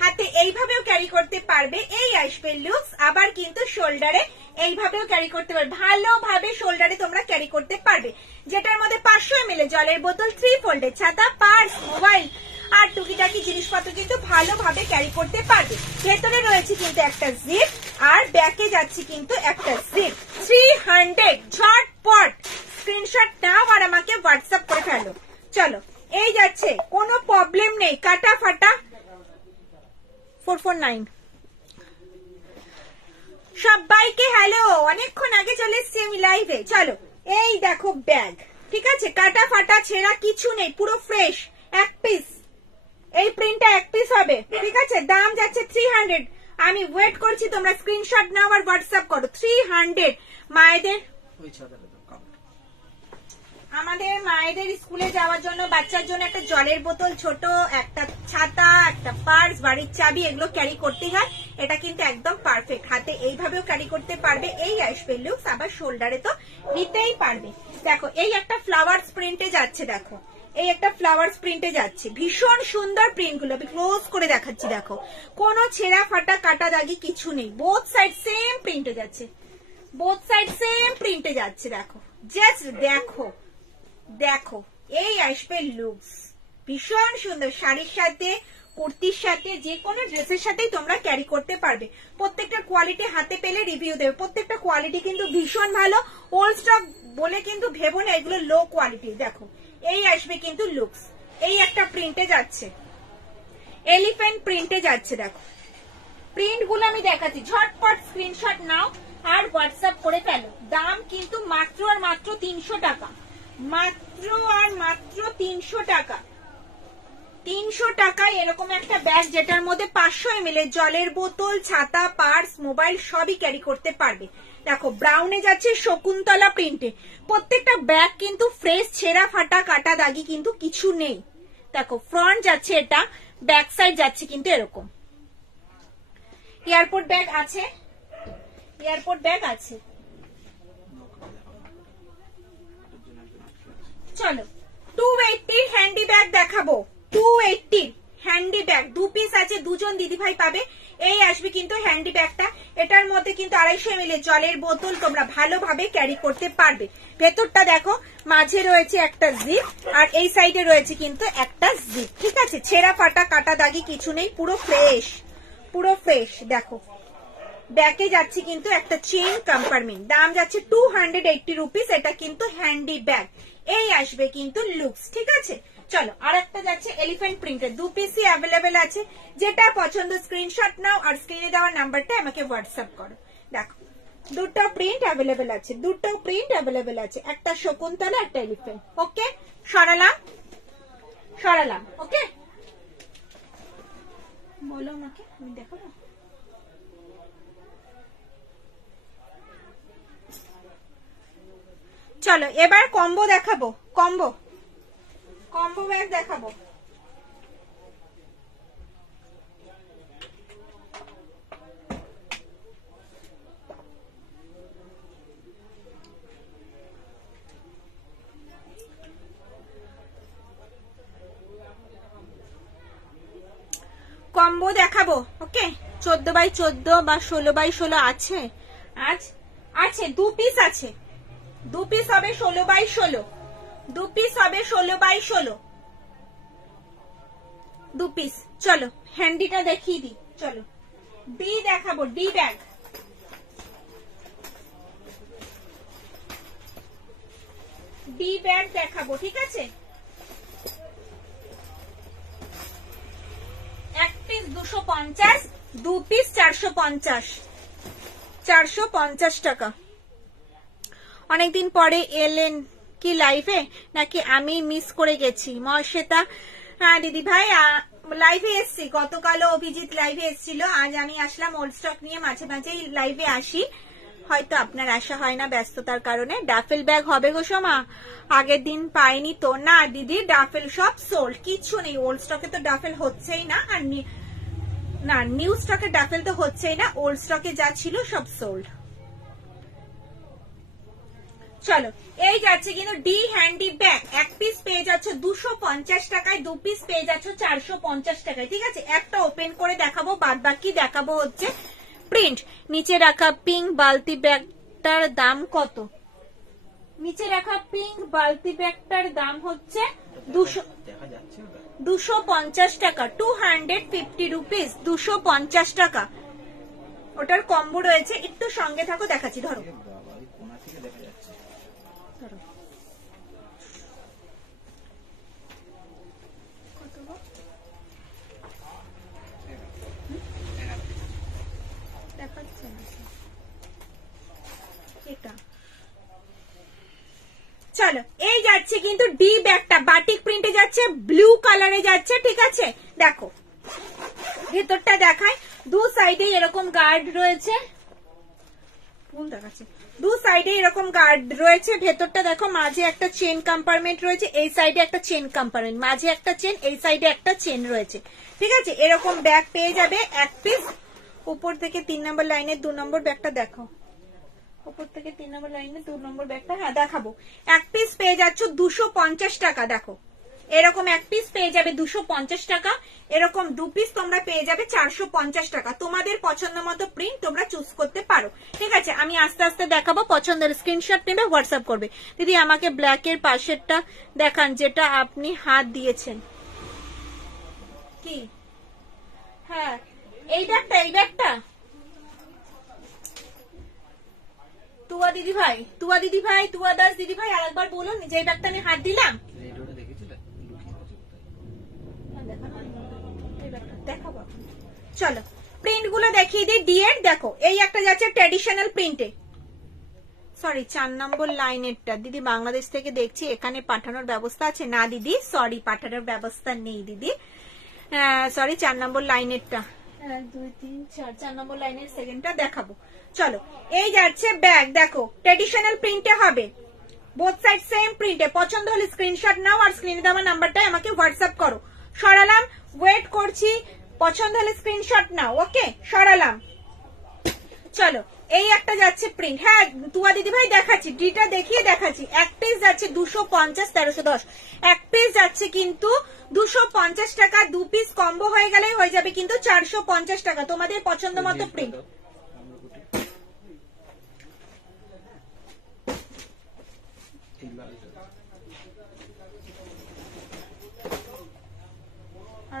হাতে এইভাবেও ক্যারি করতে পারবে, এই আসবে লুকস। আবার কিন্তু শোল্ডারে এইভাবেও ক্যারি করতে পারবে, ভালোভাবে শোল্ডারে তোমরা ক্যারি করতে পারবে। যেটার মধ্যে 500 ml জলের বোতল, 3 ফোল্ডের ছাতা, পার্স, মোবাইল আর টুকিটাকি জিনিসপত্র কিন্তু ভালোভাবে ক্যারি করতে পারবে। ভেতরে রয়েছে কিন্তু একটা জিপ আর ব্যাকে যাচ্ছে কিন্তু একটা জিপ। 300, ঝটপট স্ক্রিনশট নাও আর আমাকে হোয়াটসঅ্যাপ করে ফেলো। চলো, এই যাচ্ছে, কোনো প্রবলেম নেই, কাটা ফাটা। 449, সবাইকে হ্যালো, অনেকক্ষণ আগে চলে এসছি আমি লাইভে। চলো, এই দেখো ব্যাগ, ঠিক আছে, কাটা ফাটা ছেঁড়া কিছু নেই, পুরো ফ্রেশ, এক পিস। এই প্রিন্টটা এক পিস হবে, ঠিক আছে। দাম যাচ্ছে 300। আমি ওয়েট করছি, তোমরা স্ক্রিনশট নাও আর হোয়াটসঅ্যাপ করো। 300। মায়েদের, আমাদের মায়েদের স্কুলে যাওয়ার জন্য, বাচ্চার জন্য একটা জলের বোতল, ছোট একটা ছাতা, একটা পার্স, বাড়ির চাবি, এগুলো ক্যারি করতে হয়। এটা কিন্তু একদম পারফেক্ট, হাতে এইভাবেও ক্যারি করতে পারবে, এই আসবে লুকস। আবার শোল্ডারে তো নিতেই পারবে। দেখো, এই একটা ফ্লাওয়ার্স প্রিন্টে যাচ্ছে, দেখো এই একটা ফ্লাওয়ার্স প্রিন্টে যাচ্ছে, ভীষণ সুন্দর প্রিন্ট গুলো। আমি ক্লোজ করে দেখাচ্ছি, দেখো কোনো ছেঁড়া ফাটা কাটা দাগি কিছু নেই, বোথ সাইড সেম প্রিন্টে যাচ্ছে, বোথ সাইড সেম প্রিন্টে যাচ্ছে। দেখো, জাস্ট দেখো, দেখো এই আসবে লুকস, ভীষণ সুন্দর। শাড়ির সাথে, কুর্তির সাথে, যে কোনো ড্রেসের সাথেই তোমরা ক্যারি করতে পারবে। প্রত্যেকটা কোয়ালিটি হাতে পেলে রিভিউ দেবে, প্রত্যেকটা কোয়ালিটি কিন্তু ভীষণ ভালো। ওল্ড স্টক বলে কিন্তু ভেবো না এগুলো লো কোয়ালিটি। দেখো, এই আসবে কিন্তু লুকস, এই একটা প্রিন্টে যাচ্ছে, এলিফ্যান্ট প্রিন্টে যাচ্ছে। দেখো প্রিন্ট গুলো আমি দেখাচ্ছি, ঝটপট স্ক্রিনশট নাও আর হোয়াটসঅ্যাপ করে ফেলো। দাম কিন্তু মাত্র আর মাত্র 300 টাকা, মাত্র আর মাত্র 300 টাকা। 300 টাকায় এরকম একটা ব্যাগ, যেটার মধ্যে 500 ml জলের বোতল, ছাতা, পার্স, মোবাইল সবই ক্যারি করতে পারবে। দেখো, ব্রাউনে যাচ্ছে শকুন্তলা প্রিন্টে, প্রত্যেকটা ব্যাগ কিন্তু ফ্রেশ, ছেঁড়া ফাটা কাটা দাগি কিন্তু কিছু নেই। দেখো, ফ্রন্ট যাচ্ছে এটা, ব্যাক সাইড যাচ্ছে কিন্তু এরকম। এয়ারপোর্ট ব্যাগ আছে, এয়ারপোর্ট ব্যাগ আছে। চলো, 280 হ্যান্ডি ব্যাগ দেখাবো, 280 হ্যান্ডি ব্যাগ, 2 পিস আছে, 2জন দিদিভাই পাবে। এই আসবে কিন্তু হ্যান্ডি ব্যাগটা, এটার মধ্যে কিন্তু 250 ml জলের বোতল তোমরা ভালোভাবে ক্যারি করতে পারবে। ভেতরটা দেখো, মাঝে রয়েছে একটা জিপ আর এই সাইডে রয়েছে কিন্তু একটা জিপ, ঠিক আছে। ছেঁড়া ফাটা কাটা দাগি কিছু নেই, পুরো ফ্রেশ, পুরো ফ্রেশ। দেখো, ব্যাকে যাচ্ছে কিন্তু একটা চেইন কম্পার্টমেন্ট, দাম যাচ্ছে 280 রুপিস। এটা কিন্তু হ্যান্ডি ব্যাগ, এই আসবে কিন্তু লুকস, ঠিক আছে। চলো, আর একটা যাচ্ছে এলিফ্যান্ট প্রিন্টের, 2 পিসই অ্যাভেলেবেল আছে। যেটা পছন্দ স্ক্রিনশট নাও আর স্ক্রিনে দেওয়া নাম্বারটা আমাকে হোয়াটসঅ্যাপ করো। দেখো, দুটো প্রিন্ট অ্যাভেলেবেল আছে, দুটো প্রিন্ট অ্যাভেলেবেল আছে, একটা শকুন্তলা, একটা এলিফ্যান্ট। ওকে, সরালাম, সরালাম। ওকে, বলো আমাকে, আমি দেখাবো। চলো, এবার কম্বো দেখাবো, কম্বো, কম্বো ব্যাগ দেখাবো। কম্বো দেখাবো, ওকে। 14x14 বা 16x16 আছে, আজ আছে, 2 পিস আছে, 2 পিস হবে 16x16, 2 পিস হবে 16x16, 2 পিস। চলো, হ্যান্ডিটা দেখিয়ে দিই। চলো, ডি দেখাবো, ডি ব্যাগ, ডি ব্যাগ দেখাবো, ঠিক আছে। এক পিস 250, 2 পিস 450, 450 টাকা। অনেকদিন পরে এলেন কি লাইভে, নাকি আমি মিস করে গেছি? মহাশ্বেতা হ্যাঁ দিদি ভাই লাইভে এসছি, গতকালও অভিজিৎ লাইভে এসছিল, আজ আমি আসলাম ওল্ড স্টক নিয়ে, মাঝে মাঝেই লাইভে আসি, হয়তো আপনার আসা হয় না ব্যস্ততার কারণে। ডাফেল ব্যাগ হবে গো সোমা, আগের দিন পাইনি তো। না দিদি ডাফেল সব সোল্ড, কিচ্ছু নেই ওল্ড স্টকে, তো ডাফেল হচ্ছেই না, আর না নিউ স্টকে ডাফেল তো হচ্ছেই না, ওল্ড স্টকে যা ছিল সব সোল্ড। চলো এই যাচ্ছে কিন্তু ডি হ্যান্ডি ব্যাগ, এক পিস পেয়ে যাচ্ছে 250 টাকায়, 2 পিস পেয়ে যাচ্ছে 450 টাকায়, ঠিক আছে। একটা ওপেন করে দেখাবো, বাদ বাকি দেখাবো হচ্ছে প্রিন্ট। নিচে রাখা পিঙ্ক বালতি ব্যাগটার দাম কত? নিচে রাখা পিঙ্ক বালতি ব্যাগটার দাম হচ্ছে 250 টাকা, 250 রুপিস, 250 টাকা। ওটার কম্বো রয়েছে, একটু সঙ্গে থাকো দেখাচ্ছি। ধরো চলো এই যাচ্ছে কিন্তু ডি ব্যাগটা, বাটিক প্রিন্টে যাচ্ছে, ব্লু কালারে যাচ্ছে, ঠিক আছে। দেখো ভেতরটা দেখায়, দু সাইডে এরকম গার্ড রয়েছে, ফুল দেখাচ্ছে, দু সাইডে এরকম গার্ড রয়েছে, ভেতরটা দেখো, মাঝে একটা চেন কম্পার্টমেন্ট রয়েছে, এই সাইডে একটা চেন কম্পার্টমেন্ট, মাঝে একটা চেন, এই সাইডে একটা চেন রয়েছে, ঠিক আছে। এরকম ব্যাগ পেয়ে যাবে এক পিস। উপর থেকে 3 নম্বর লাইনের 2 নম্বর ব্যাগটা দেখো, উপর থেকে 3 নম্বর লাইনে 2 নম্বর ব্যাগটা, হ্যাঁ দেখাবো। এক পিস পেয়ে যাচ্ছ 250 টাকা, দেখো এরকম এক পিস পেয়ে যাবে 250 টাকা, এরকম 2 পিস তোমরা পেয়ে যাবে 450 টাকা। তোমাদের পছন্দ মতো প্রিন্ট তোমরা চুজ করতে পারো, ঠিক আছে। আমি আস্তে আস্তে দেখাবো, পছন্দের স্ক্রিনশট নেবে, হোয়াটসঅ্যাপ করবে। দিদি আমাকে ব্ল্যাকের পাশেরটা দেখান যেটা আপনি হাত দিয়েছেন। কি? হ্যাঁ এই ব্যাগটা, এই ব্যাগটা তুয়া দিদি ভাই, তুয়া দিদি ভাই, তুয়া দাস দিদি ভাই, আরেকবার বলুন যে ব্যাগটা আমি হাত দিলাম। চলো প্রিন্ট গুলো দেখিয়ে দিই ডিএর। দেখো এই একটা যাচ্ছে ট্র্যাডিশনাল প্রিন্টে, সরি 4 নম্বর লাইনেরটা। দিদি বাংলাদেশ থেকে দেখছি, এখানে পাঠানোর ব্যবস্থা আছে? না দিদি সরি, পাঠানোর ব্যবস্থা নেই দিদি, সরি 4 নম্বর লাইনেরটা, 1 2 3 4, 4 নম্বর লাইনের সেকেন্ডটা দেখাবো। চলো এই যাচ্ছে ব্যাগ, দেখো ট্র্যাডিশনাল প্রিন্টে হবে, বোথ সাইড সেম প্রিন্টে। পছন্দ হলে স্ক্রিনশট নাও আর স্ক্রিনে দেওয়া নাম্বারটাই আমাকে হোয়াটসঅ্যাপ করো। সরালাম, ওয়েট করছি, পছন্দ হলে স্ক্রিনশট নাও, ওকে সরালাম। চলো এই একটা যাচ্ছে প্রিন্ট, হ্যাঁ তুয়া দিদি ভাই দেখাচ্ছি, ডিটা দেখিয়ে দেখাচ্ছি। এক পিস যাচ্ছে 250, 1310, এক পিস যাচ্ছে কিন্তু 250 টাকা, 2 পিস কম্বো হয়ে গেলে হয়ে যাবে কিন্তু 450 টাকা। তোমাদের পছন্দ মতো প্রিন্ট।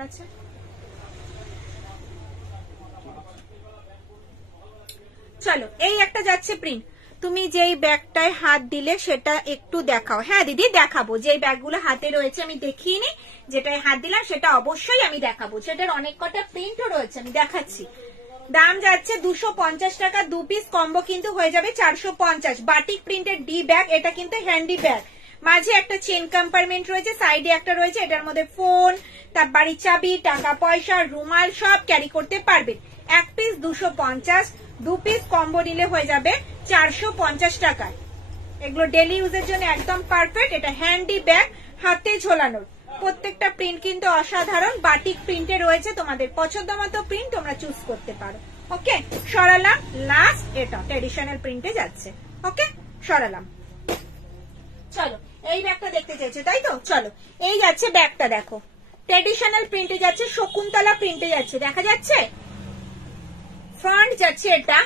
আচ্ছা চলো এই একটা যাচ্ছে প্রিন্ট। তুমি যেই ব্যাগটায় হাত দিলে সেটা একটু দেখাও। হ্যাঁ দিদি দেখাবো, যেই ব্যাগগুলো হাতে রয়েছে আমি দেখিয়ে নি, যেটায় হাত দিলাম সেটা অবশ্যই আমি দেখাবো। সেটার অনেক কটা প্রিন্টও রয়েছে, আমি দেখাচ্ছি। দাম যাচ্ছে 250 টাকা, 2 পিস কম্বো কিন্তু হয়ে যাবে 450। বাটিক প্রিন্টের ডি ব্যাগ, এটা কিন্তু হ্যান্ডি ব্যাগ, মাঝে একটা চেন কম্পার্টমেন্ট রয়েছে, সাইডে একটা রয়েছে, এটার মধ্যে ফোন, তার বাড়ির চাবি, টাকা পয়সা, রুমাল সব ক্যারি করতে পারবে। এক পিস 250, 2 পিস কম্বো নিলে হয়ে যাবে 450 টাকায়। এগুলো ডেলি ইউজের জন্য একদম পারফেক্ট। এটা হ্যান্ডি ব্যাগ, হাতে ঝোলানোর। প্রত্যেকটা প্রিন্ট কিন্তু অসাধারণ, বাটিক প্রিন্টে রয়েছে, তোমাদের পছন্দ মতো প্রিন্ট তোমরা চুজ করতে পারো। ওকে সরালাম, লাস্ট এটা ট্র্যাডিশনাল প্রিন্টে যাচ্ছে, ওকে সরালাম। চলো এই ব্যাগটা দেখতে চাইছো তাই তো, চলো এই যাচ্ছে ব্যাগটা, দেখো ট্র্যাডিশনাল প্রিন্টে যাচ্ছে, শকুন্তলা প্রিন্টে যাচ্ছে, দেখা যাচ্ছে। ফ্রন্ট যাচ্ছে এটা,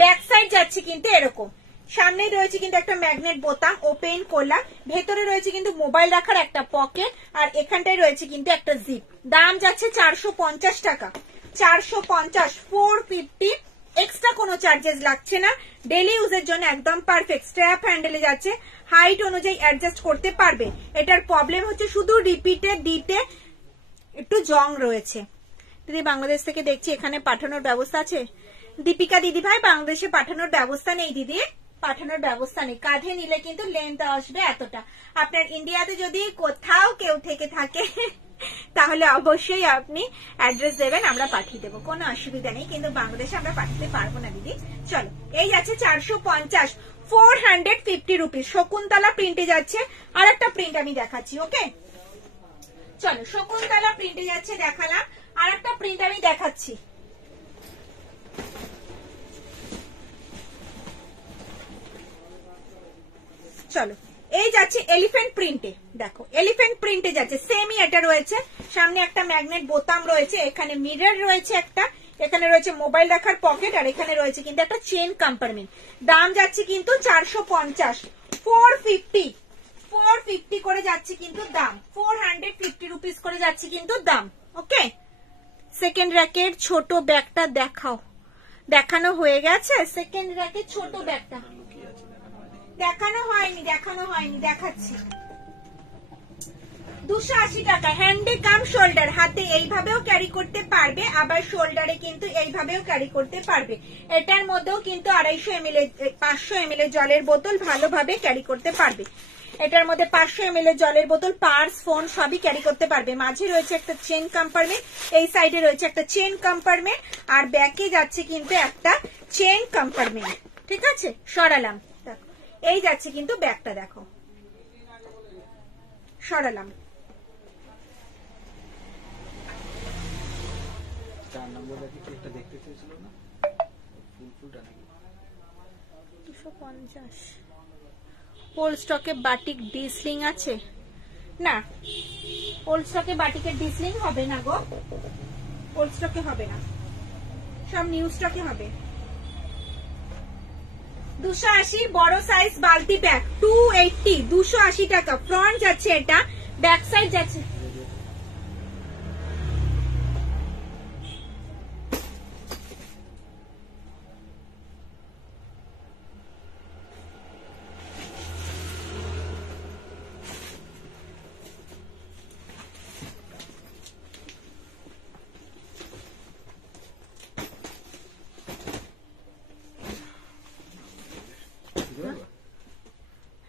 ব্যাক সাইড যাচ্ছে কিন্তু এরকম, সামনে রয়েছে কিন্তু একটা ম্যাগনেট বোতাম, ওপেন করলাম, ভেতরে রয়েছে কিন্তু মোবাইল রাখার একটা পকেট, আর এখানটায় রয়েছে কিন্তু একটা জিপ। দাম যাচ্ছে 450 টাকা, 450, 450, এক্সট্রা কোনো চার্জেস লাগছে না, ডেলি ইউজের জন্য একদম পারফেক্ট। স্ট্র্যাপ হ্যান্ডেলে যাচ্ছে, হাইট অনুযায়ী অ্যাডজাস্ট করতে পারবে। এটার প্রবলেম হচ্ছে শুধু রিপিটে দিতে একটু জং রয়েছে। দিদি বাংলাদেশ থেকে দেখছি, এখানে পাঠানোর ব্যবস্থা আছে? দীপিকা দিদি ভাই বাংলাদেশে পাঠানোর ব্যবস্থা নেই দিদি, পাঠানোর ব্যবস্থা নেই। কাঁধে নিলে কিন্তু লেন্থ আসবে এতটা। আপনার ইন্ডিয়াতে যদি কোথাও কেউ থেকে থাকে তাহলে অবশ্যই আপনি অ্যাড্রেস দেবেন, আমরা পাঠিয়ে দেবো, কোনো অসুবিধা নেই। কিন্তু বাংলাদেশে আমরা পাঠাতে পারবো না দিদি। চলো, এই যাচ্ছে 450, 450 রুপিস। শকুন্তলা প্রিন্টে যাচ্ছে। আর একটা প্রিন্ট আমি দেখাচ্ছি। ওকে, চলো, শকুন্তলা প্রিন্টে যাচ্ছে, দেখালাম। আর একটা প্রিন্ট আমি দেখাচ্ছি। চলো, এই যাচ্ছে এলিফ্যান্ট প্রিন্টে। দেখো, এলিফ্যান্ট প্রিন্টে যাচ্ছে, সেমই এটা রয়েছে। সামনে একটা ম্যাগনেট বোতাম রয়েছে, এখানে মিরর রয়েছে একটা, এখানে রয়েছে মোবাইল রাখার পকেট, আর এখানে রয়েছে কিন্তু একটা চেন কম্পার্টমেন্ট। দাম যাচ্ছে কিন্তু 450, 450 করে যাচ্ছে কিন্তু দাম, 450 রুপিস করে যাচ্ছে কিন্তু দাম। ওকে, সেকেন্ড র্যাকের ছোট ব্যাগটা দেখাও। দেখানো হয়ে গেছে। সেকেন্ড র্যাকের ছোট ব্যাগটা দেখানো হয়নি, দেখাচ্ছি। 280 টাকা, হ্যান্ডে কাম শোল্ডার। হাতে এইভাবেও ক্যারি করতে পারবে, আবার শোল্ডারে কিন্তু এইভাবেও ক্যারি করতে পারবে। এটার মধ্যেও কিন্তু 250 ml 500 ml জলের বোতল ভালোভাবে ক্যারি করতে পারবে। এটার মধ্যে 500 ml জলের বোতল, পার্স, ফোন সবই ক্যারি করতে পারবে। মাঝে রয়েছে একটা চেন কম্পার্টমেন্ট, এই সাইডে রয়েছে একটা চেন কম্পার্টমেন্ট, আর ব্যাকে যাচ্ছে কিন্তু একটা চেন কম্পার্টমেন্ট। ঠিক আছে, সরালাম। এই যাচ্ছে কিন্তু ব্যাগটা, দেখো, সরালাম। 4 নম্বর কি একটা দেখতে চেয়েছিল না, ফুলটা নাকি 250। ওল্ড স্টকে বাটিক ডিসলিং আছে না? ওল্ড স্টকে বাটিকের ডিসলিং হবে না গো, ওল্ড স্টকে হবে না, সব নিউ স্টকে হবে। 280 বড় সাইজ বালতি ব্যাগ, 280, 280 টাকা। ফ্রন্ট যাচ্ছে এটা, ব্যাক সাইড যাচ্ছে।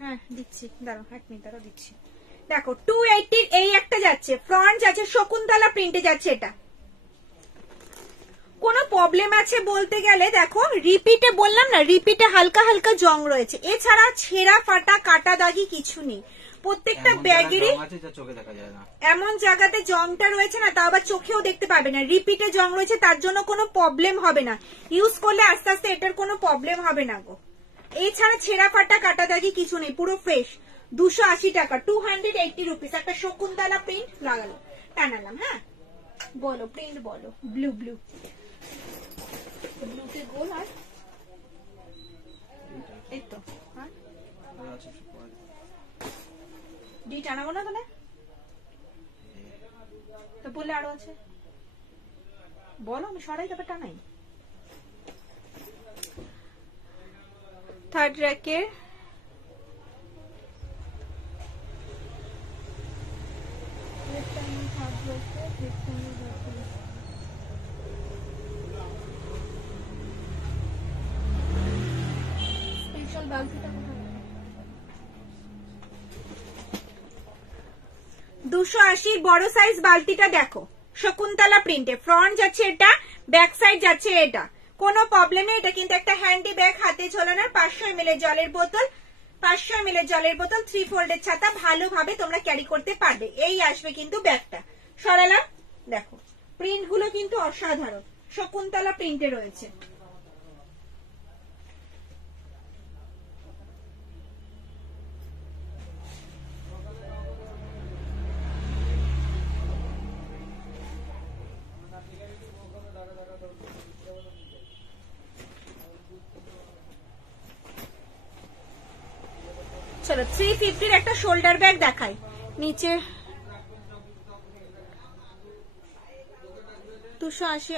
হ্যাঁ দিচ্ছি, দাঁড়াও 1 মিনিট, দাঁড়াও দিচ্ছি। দেখো 280 এই একটা যাচ্ছে, ফ্রন্ট যাচ্ছে শকুন্তলা প্রিন্টে যাচ্ছে। এটা কোনো প্রবলেম আছে বলতে গেলে দেখো, রিপিটে বললাম না, রিপিটে হালকা হালকা জং রয়েছে, এছাড়া ছেঁড়া ফাটা কাটা দাগি কিছু নেই। প্রত্যেকটা ব্যাগেরই এমন জায়গাতে জংটা রয়েছে না, তা আবার চোখেও দেখতে পাবে না। রিপিটে জং রয়েছে, তার জন্য কোনো প্রবলেম হবে না, ইউজ করলে আস্তে আস্তে এটার কোনো প্রবলেম হবে না গো। এছাড়া ছেঁড়া ফাটা কাটা দাগি কিছু নেই, পুরো ফ্রেশ। 280 টাকা, 280 রুপিস। একটা শকুন্তলা প্রিন্ট লাগালো, টানালাম। হ্যাঁ বলো, প্রিন্ট বলো। ব্লু, ব্লুতে গোল, আর এই তো ডি টানাবো না তাহলে, তো বললে আরো আছে বলো, আমি সরাই তারপর টানাই। থার্ড র্যাকের স্পেশাল বালতিটা 280 বড় সাইজ বালতিটা দেখো, শকুন্তলা প্রিন্টে। ফ্রন্ট যাচ্ছে এটা, ব্যাক সাইড যাচ্ছে এটা, কোনো প্রবলেম নেই। এটা কিন্তু একটা হ্যান্ডি ব্যাগ, হাতে ঝোলানোর। 500 ml জলের বোতল, 500 ml জলের বোতল, 3 ফোল্ডের ছাতা, ভালোভাবে তোমরা ক্যারি করতে পারবে। এই আসবে কিন্তু ব্যাগটা, সরালাম। দেখো প্রিন্ট গুলো কিন্তু অসাধারণ, শকুন্তলা প্রিন্টে রয়েছে। চলো 350 একটা শোল্ডার ব্যাগ দেখাই। নিচে 280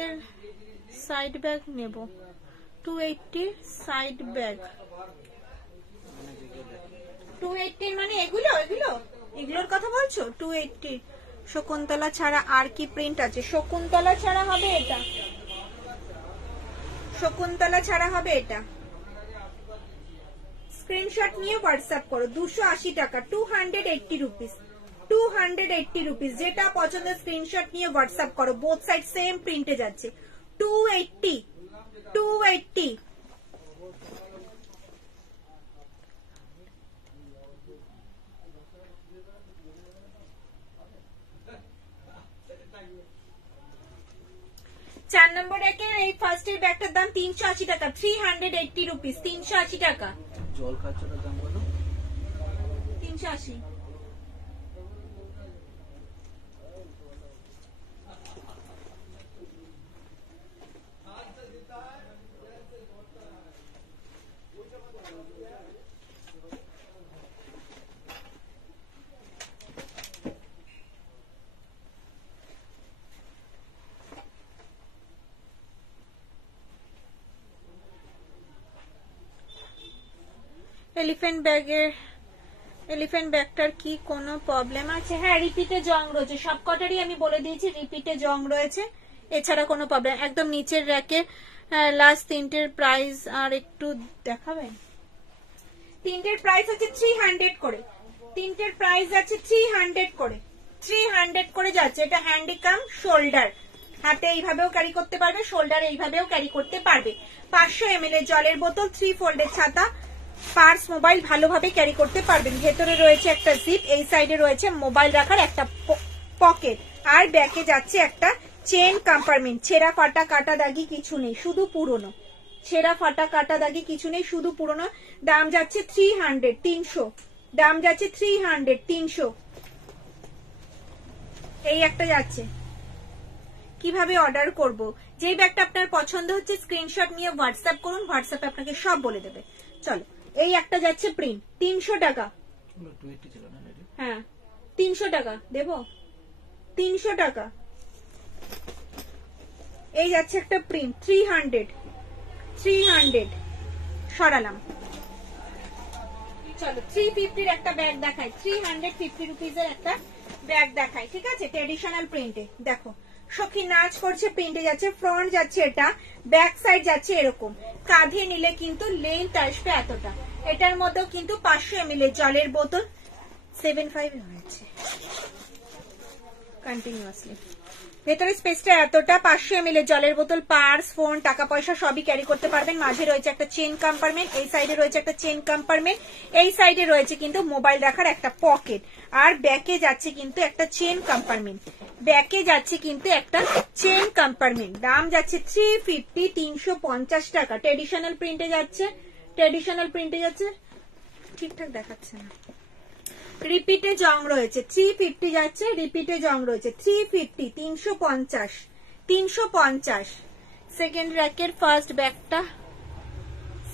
এর সাইড ব্যাগ নেব, 280 সাইড ব্যাগ। 280 মানে এগুলোর কথা বলছো? 280 শকুন্তলা ছাড়া আর কি প্রিন্ট আছে? শকুন্তলা ছাড়া হবে এটা, শকুন্তলা ছাড়া হবে এটা। স্ক্রিনশট নিয়ে হোয়াটসঅ্যাপ করো। 280 টাকা, 280 রুপিস, 280 রুপিস। যেটা পছন্দ স্ক্রিনশট নিয়ে হোয়াটসঅ্যাপ করো। বোথ সাইড সেম প্রিন্টে যাচ্ছে। 280 280। চার নম্বর একের এই ফার্স্টের ব্যাগটার দাম 380 টাকা। 380 রুপিস। 380 টাকা। জল খাচ্ছটার দাম কত? 380। এলিফ্যান্ট ব্যাগটার কি কোনো প্রবলেম আছে? হ্যাঁ, রিপিটে জং রয়েছে। সবকটারই আমি বলে দিয়েছি রিপিটে জং রয়েছে, এছাড়া কোনো প্রবলেম। একদম নিচের র্যাকে লাস্ট তিনটের প্রাইস আর একটু দেখাবেন। তিনটের প্রাইস হচ্ছে 300 করে। তিনটের প্রাইস আছে 300 করে। 300 করে যাচ্ছে। এটা হ্যান্ডিকাম শোল্ডার, হাতে এইভাবেও ক্যারি করতে পারবে, শোল্ডার এইভাবেও ক্যারি করতে পারবে। 500 ml এর জলের বোতল, 3 ফোল্ডের ছাতা, পার্স, মোবাইল ভালোভাবে ক্যারি করতে পারবেন। ভেতরে রয়েছে একটা জিপ, এই সাইডে রয়েছে মোবাইল রাখার একটা পকেট, আর ব্যাকে যাচ্ছে একটা চেন কম্পার্টমেন্ট। ছেঁড়া ফাটা কাটা দাগি কিছু নেই, শুধু পুরনো। ছেঁড়া ফাটা কাটা দাগি কিছু নেই, শুধু পুরনো। দাম যাচ্ছে 300 300। দাম যাচ্ছে 300 300। এই একটা যাচ্ছে। কিভাবে অর্ডার করব? যেই ব্যাগটা আপনার পছন্দ হচ্ছে স্ক্রিনশট নিয়ে হোয়াটসঅ্যাপ করুন, হোয়াটসঅ্যাপে আপনাকে সব বলে দেবে। চলো, এই একটা যাচ্ছে প্রিন্ট 300 টাকা। হ্যাঁ 300 টাকা দেব, 300 টাকা। এই যাচ্ছে একটা প্রিন্ট 300 সরালাম। চলো 350 একটা ব্যাগ দেখাই, 350 রুপিজের একটা ব্যাগ দেখাই, ঠিক আছে? ট্রেডিশনাল প্রিন্টে দেখো, সখী নাচ করছে প্রিন্টে যাচ্ছে। ফ্রন্ট যাচ্ছে এটা, ব্যাক সাইড যাচ্ছে এরকম। কাঁধে নিলে কিন্তু লেন্থ আসবে এতটা। এটার মধ্যেও কিন্তু 500 ml জলের বোতল 75 হয়েছে কন্টিনিউয়াসলি। ভেতরে স্পেসটা এতটা, 500 ml জলের বোতল, পার্স, ফোন, টাকা পয়সা সবই ক্যারি করতে পারবেন। মাঝে রয়েছে একটা চেন কম্পার্টমেন্ট, এই সাইডে রয়েছে একটা চেন কম্পার্টমেন্ট, এই সাইডে রয়েছে কিন্তু মোবাইল রাখার একটা পকেট, আর ব্যাকে যাচ্ছে কিন্তু একটা চেন কম্পার্টমেন্ট। ব্যাকে যাচ্ছে কিন্তু একটা চেন কম্পার্টমেন্ট। দাম যাচ্ছে 350 350 টাকা। ট্রেডিশনাল প্রিন্টে যাচ্ছে, ট্রেডিশনাল প্রিন্টে যাচ্ছে। ঠিকঠাক দেখাচ্ছে না, রিপিটে জং রয়েছে। 350 যাচ্ছে, রিপিটে জং রয়েছে। 350 350 350। সেকেন্ড র্যাকের ফার্স্ট ব্যাগটা,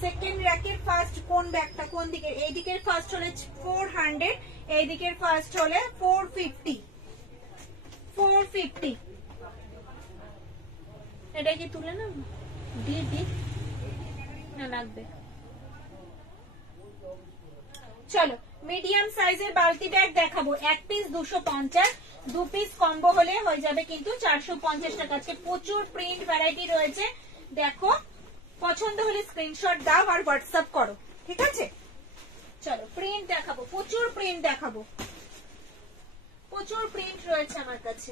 সেকেন্ড র্যাকের ফার্স্ট কোন ব্যাগটা কোন দিকের? এই দিকের ফার্স্ট হলে 400, এই দিকের ফার্স্ট হলে 450 450। এটা কি তুলে না দি না লাগবে? চলো মিডিয়াম সাইজের বালতি ব্যাগ দেখাবো। এক পিস 250, 2 পিস কম্বো হলে হয়ে যাবে কিন্তু 450 টাকা। আজকে প্রচুর প্রিন্ট ভ্যারাইটি রয়েছে, দেখো পছন্দ হলে স্ক্রিনশট দাও আর হোয়াটসঅ্যাপ করো, ঠিক আছে? চলো প্রিন্ট দেখাবো, প্রচুর প্রিন্ট দেখাবো, প্রচুর প্রিন্ট রয়েছে আমার কাছে।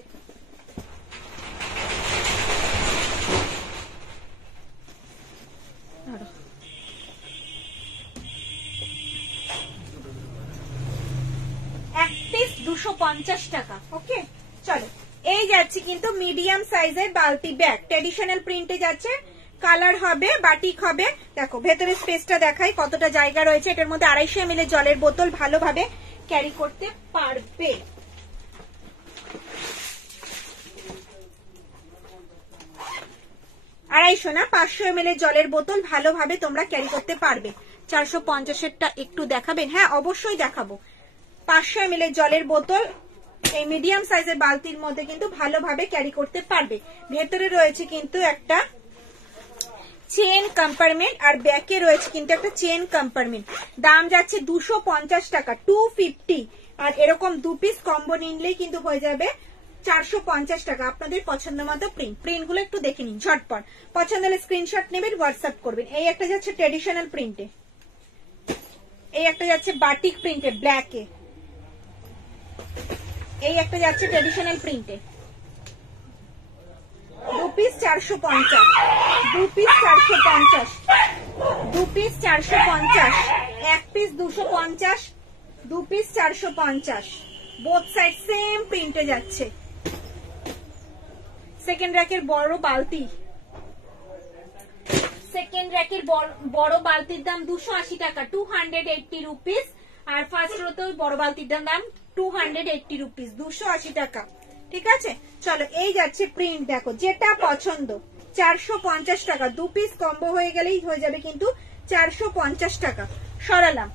এক পিস 250 টাকা। ওকে, চলো এই যাচ্ছে কিন্তু মিডিয়াম সাইজের বালতি ব্যাগ, ট্রেডিশনাল প্রিন্টে যাচ্ছে। কালার হবে, বাটিক হবে। দেখো ভেতরে স্পেসটা দেখাই কতটা জায়গা রয়েছে। এটার মধ্যে 250 ml জলের বোতল ভালোভাবে ক্যারি করতে পারবে। আড়াইশো না, 500 ml জলের বোতল ভালোভাবে তোমরা ক্যারি করতে পারবে। 450-এরটা একটু দেখাবেন? হ্যাঁ অবশ্যই দেখাবো। 500 ml জলের বোতল এই মিডিয়াম সাইজের বালতির মধ্যে কিন্তু ভালোভাবে ক্যারি করতে পারবে। ভেতরে রয়েছে কিন্তু একটা চেন কম্পার্টমেন্ট, আর ব্যাকে রয়েছে কিন্তু একটা চেন কম্পার্টমেন্ট। দাম যাচ্ছে 250 টাকা, 250। আর এরকম 2 পিস কম্বো নিলেই কিন্তু হয়ে যাবে 450 টাকা। আপনাদের পছন্দ মতো প্রিন্ট গুলো একটু দেখে নিন ঝটপট। পছন্দ হলে স্ক্রিনশট নেবেন, হোয়াটসঅ্যাপ করবেন। এই একটা যাচ্ছে ট্রেডিশনাল প্রিন্টে, এই একটা যাচ্ছে বাটিক প্রিন্টে ব্ল্যাকে, এই একটা যাচ্ছে ট্রেডিশনাল প্রিন্টে, 2 piece 450, 2 piece 450, 2 piece 450, 1 piece 250, 2 piece 450, both side same প্রিন্টে যাচ্ছে। সেকেন্ড র্যাকের বড় বালতি, সেকেন্ড র্যাকের বড় বালতির দাম 280 টাকা, 280 রুপিস। আর ফার্স্ট রোতে বড় বালতির দাম 280 রুপিস, 280 টাকা। ঠিক আছে, চলো এই যাচ্ছে প্রিন্ট, দেখো যেটা পছন্দ 450 টাকা, 2 পিস কম্বো হয়ে গেলেই হয়ে যাবে কিন্তু 450 টাকা। সরালাম,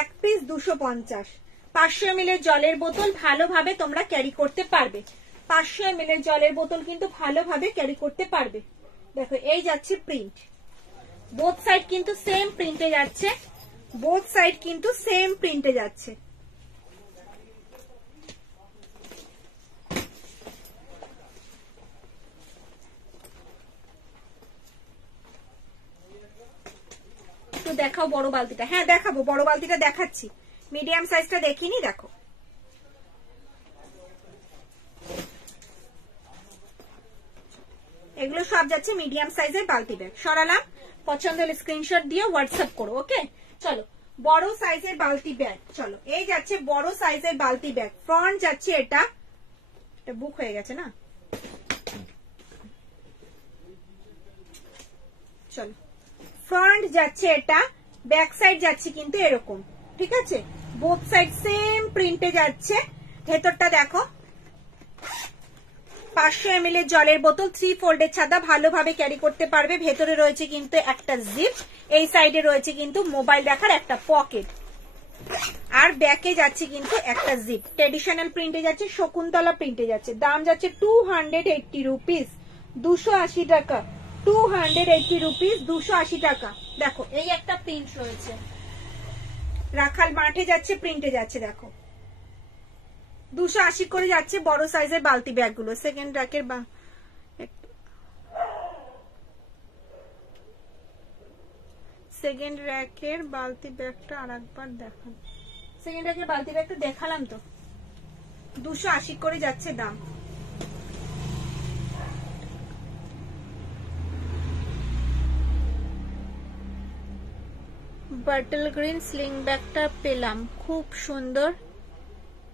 1 পিস 250। 500 ml জলের বোতল ভালোভাবে তোমরা ক্যারি করতে পারবে, 500 ml জলের বোতল কিন্তু ভালোভাবে ক্যারি করতে পারবে। দেখো এই যাচ্ছে প্রিন্ট, বোথ সাইড কিন্তু সেম প্রিন্টে যাচ্ছে, বোথ সাইড কিন্তু সেম প্রিন্টে যাচ্ছে। তো দেখাও বড় বালতিটা। হ্যাঁ দেখাবো, বড় বালতিটা দেখাচ্ছি, মিডিয়াম সাইজটা দেখিনি। দেখো এগুলো সব যাচ্ছে মিডিয়াম সাইজের বালতি ব্যাগ। সরালাম, পছন্দ হলে স্ক্রিনশট দিয়ে হোয়াটসঅ্যাপ করো। ওকে, চলো বড় সাইজের বালতি ব্যাগ। চলো এই যাচ্ছে বড় সাইজের বালতি ব্যাগ, ফ্রন্ট যাচ্ছে এটা বুক হয়ে গেছে না, চলো ফ্রন্ট যাচ্ছে এটা, ব্যাক সাইড যাচ্ছে কিন্তু এরকম। ঠিক আছে, বোথ সাইড সেম প্রিন্টে যাচ্ছে। ভেতরটা দেখো, 500 ml জলের বোতল, 3 ফোল্ডের ছাতা, ভালোভাবে ক্যারি করতে পারবে। ভেতরে রয়েছে কিন্তু একটা জিপ, এই সাইডে রয়েছে কিন্তু মোবাইল রাখার একটা পকেট, আর ব্যাকে যাচ্ছে কিন্তু একটা জিপ। ট্রেডিশনাল প্রিন্টে যাচ্ছে, শকুন্তলা প্রিন্টে যাচ্ছে। দাম যাচ্ছে 280 রুপিস, 280 টাকা, 280 রুপিস, 280 টাকা। দেখো এই একটা প্রিন্ট রয়েছে, রাখাল মাঠে যাচ্ছে প্রিন্টে যাচ্ছে। দেখো 280 করে যাচ্ছে বড় সাইজের বালতি ব্যাগ গুলো। সেকেন্ড র্যাকের সেকেন্ড র্যাকের বালতি ব্যাগটা আরেকবার দেখান। সেকেন্ড র্যাকের বালতি ব্যাগটা দেখালাম তো, 280 করে যাচ্ছে দাম। বাটল গ্রিন স্লিং ব্যাগটা পেলাম, খুব সুন্দর,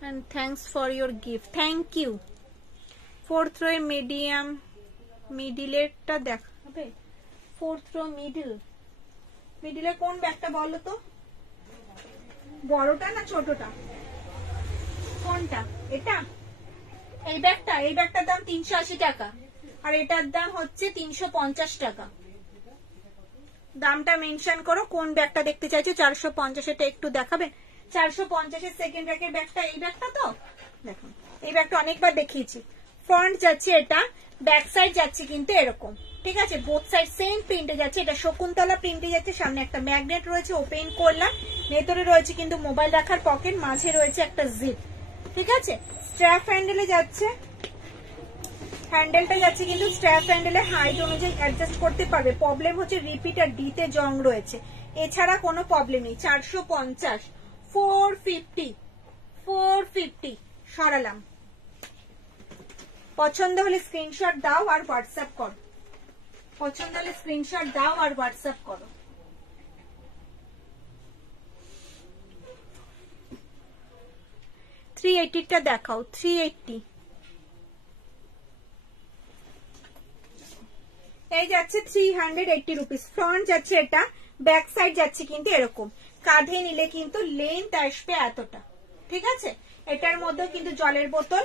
and thanks for your gift. thank you. 4th row medium, মিডিলেরটা দেখাবে। 4th row মিডিলে কোন ব্যাগটা বলো তো, বড়টা না ছোটটা, কোনটা? এটা, এই ব্যাগটা, এই ব্যাগটার দাম 380 টাকা, আর এটার দাম হচ্ছে 350 টাকা। দামটা মেনশন করো, কোন ব্যাগটা দেখতে চাইছো। 450, এটা একটু দেখাবে। 450 এর সেকেন্ড র্যাকের ব্যাগটা, এই ব্যাগটা তো দেখো, এই ব্যাগটা অনেকবার দেখিয়েছি। ফ্রন্ট যাচ্ছে এটা, ব্যাক সাইড যাচ্ছে কিন্তু এরকম। ঠিক আছে, বোথ সাইড সেম প্রিন্টে যাচ্ছে। এটা শকুন্তলা প্রিন্টে যাচ্ছে। সামনে একটা ম্যাগনেট রয়েছে, ওপেন করলাম, ভেতরে রয়েছে কিন্তু মোবাইল রাখার পকেট, মাঝে রয়েছে একটা জিপ। ঠিক আছে, স্ট্র্যাপ হ্যান্ডেলে যাচ্ছে, হ্যান্ডেলটা যাচ্ছে কিন্তু স্ট্র্যাপ হ্যান্ডেলে হাইট অনুযায়ী অ্যাডজাস্ট করতে পারবে। প্রবলেম হচ্ছে রিপিট আর ডিতে জং রয়েছে, এছাড়া কোনো প্রবলেম নেই। 450, 450। সরালাম, পছন্দ হলে স্ক্রিনশট দাও আর হোয়াটসঅ্যাপ করো, পছন্দ হলে স্ক্রিনশট দাও আর হোয়াটসঅ্যাপ করো। টা দেখাও, 380। এই যাচ্ছে 380 রুপিস। ফ্রন্ট যাচ্ছে এটা, ব্যাক সাইড যাচ্ছে কিন্তু এরকম। কাঁধে নিলে কিন্তু লেন্থ আসবে এতটা। ঠিক আছে, এটার মধ্যে কিন্তু জলের বোতল,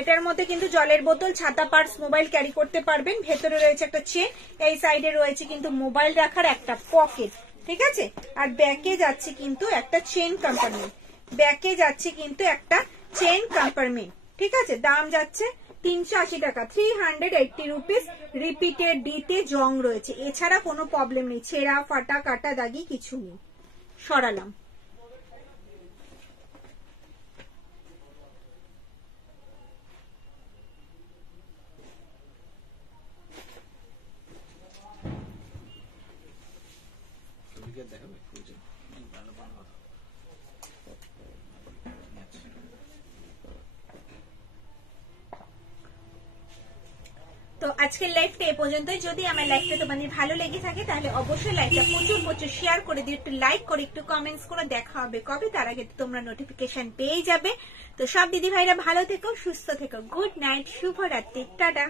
এটার মধ্যে কিন্তু জলের বোতল, ছাতা, পার্স, মোবাইল ক্যারি করতে পারবেন। ভেতরে রয়েছে একটা চেন, এই সাইডে রয়েছে কিন্তু মোবাইল রাখার একটা পকেট। ঠিক আছে, আর ব্যাকে যাচ্ছে কিন্তু একটা চেন কম্পার্টমেন্ট, ব্যাকে যাচ্ছে কিন্তু একটা চেন কম্পার্টমেন্ট। ঠিক আছে, দাম যাচ্ছে 380 টাকা, 380 রুপিস। রিপিটেড ডিতে জং রয়েছে, এছাড়া কোনো প্রবলেম নেই, ছেঁড়া ফাটা কাটা দাগি কিছু নেই। সরালাম, দেখাবে। আজকের লাইভটা এ পর্যন্তই। যদি আমার লাইভটা তোমাদের ভালো লেগে থাকে তাহলে অবশ্যই লাইভটা প্রচুর প্রচুর শেয়ার করে দিও, একটু লাইক করে একটু কমেন্টস করে। দেখা হবে কবে, তার আগে তোমরা নোটিফিকেশন পেয়ে যাবে। তো সব দিদি ভাইরা ভালো থেকো, সুস্থ থেকো। গুড নাইট, শুভরাত্রি, টাটা।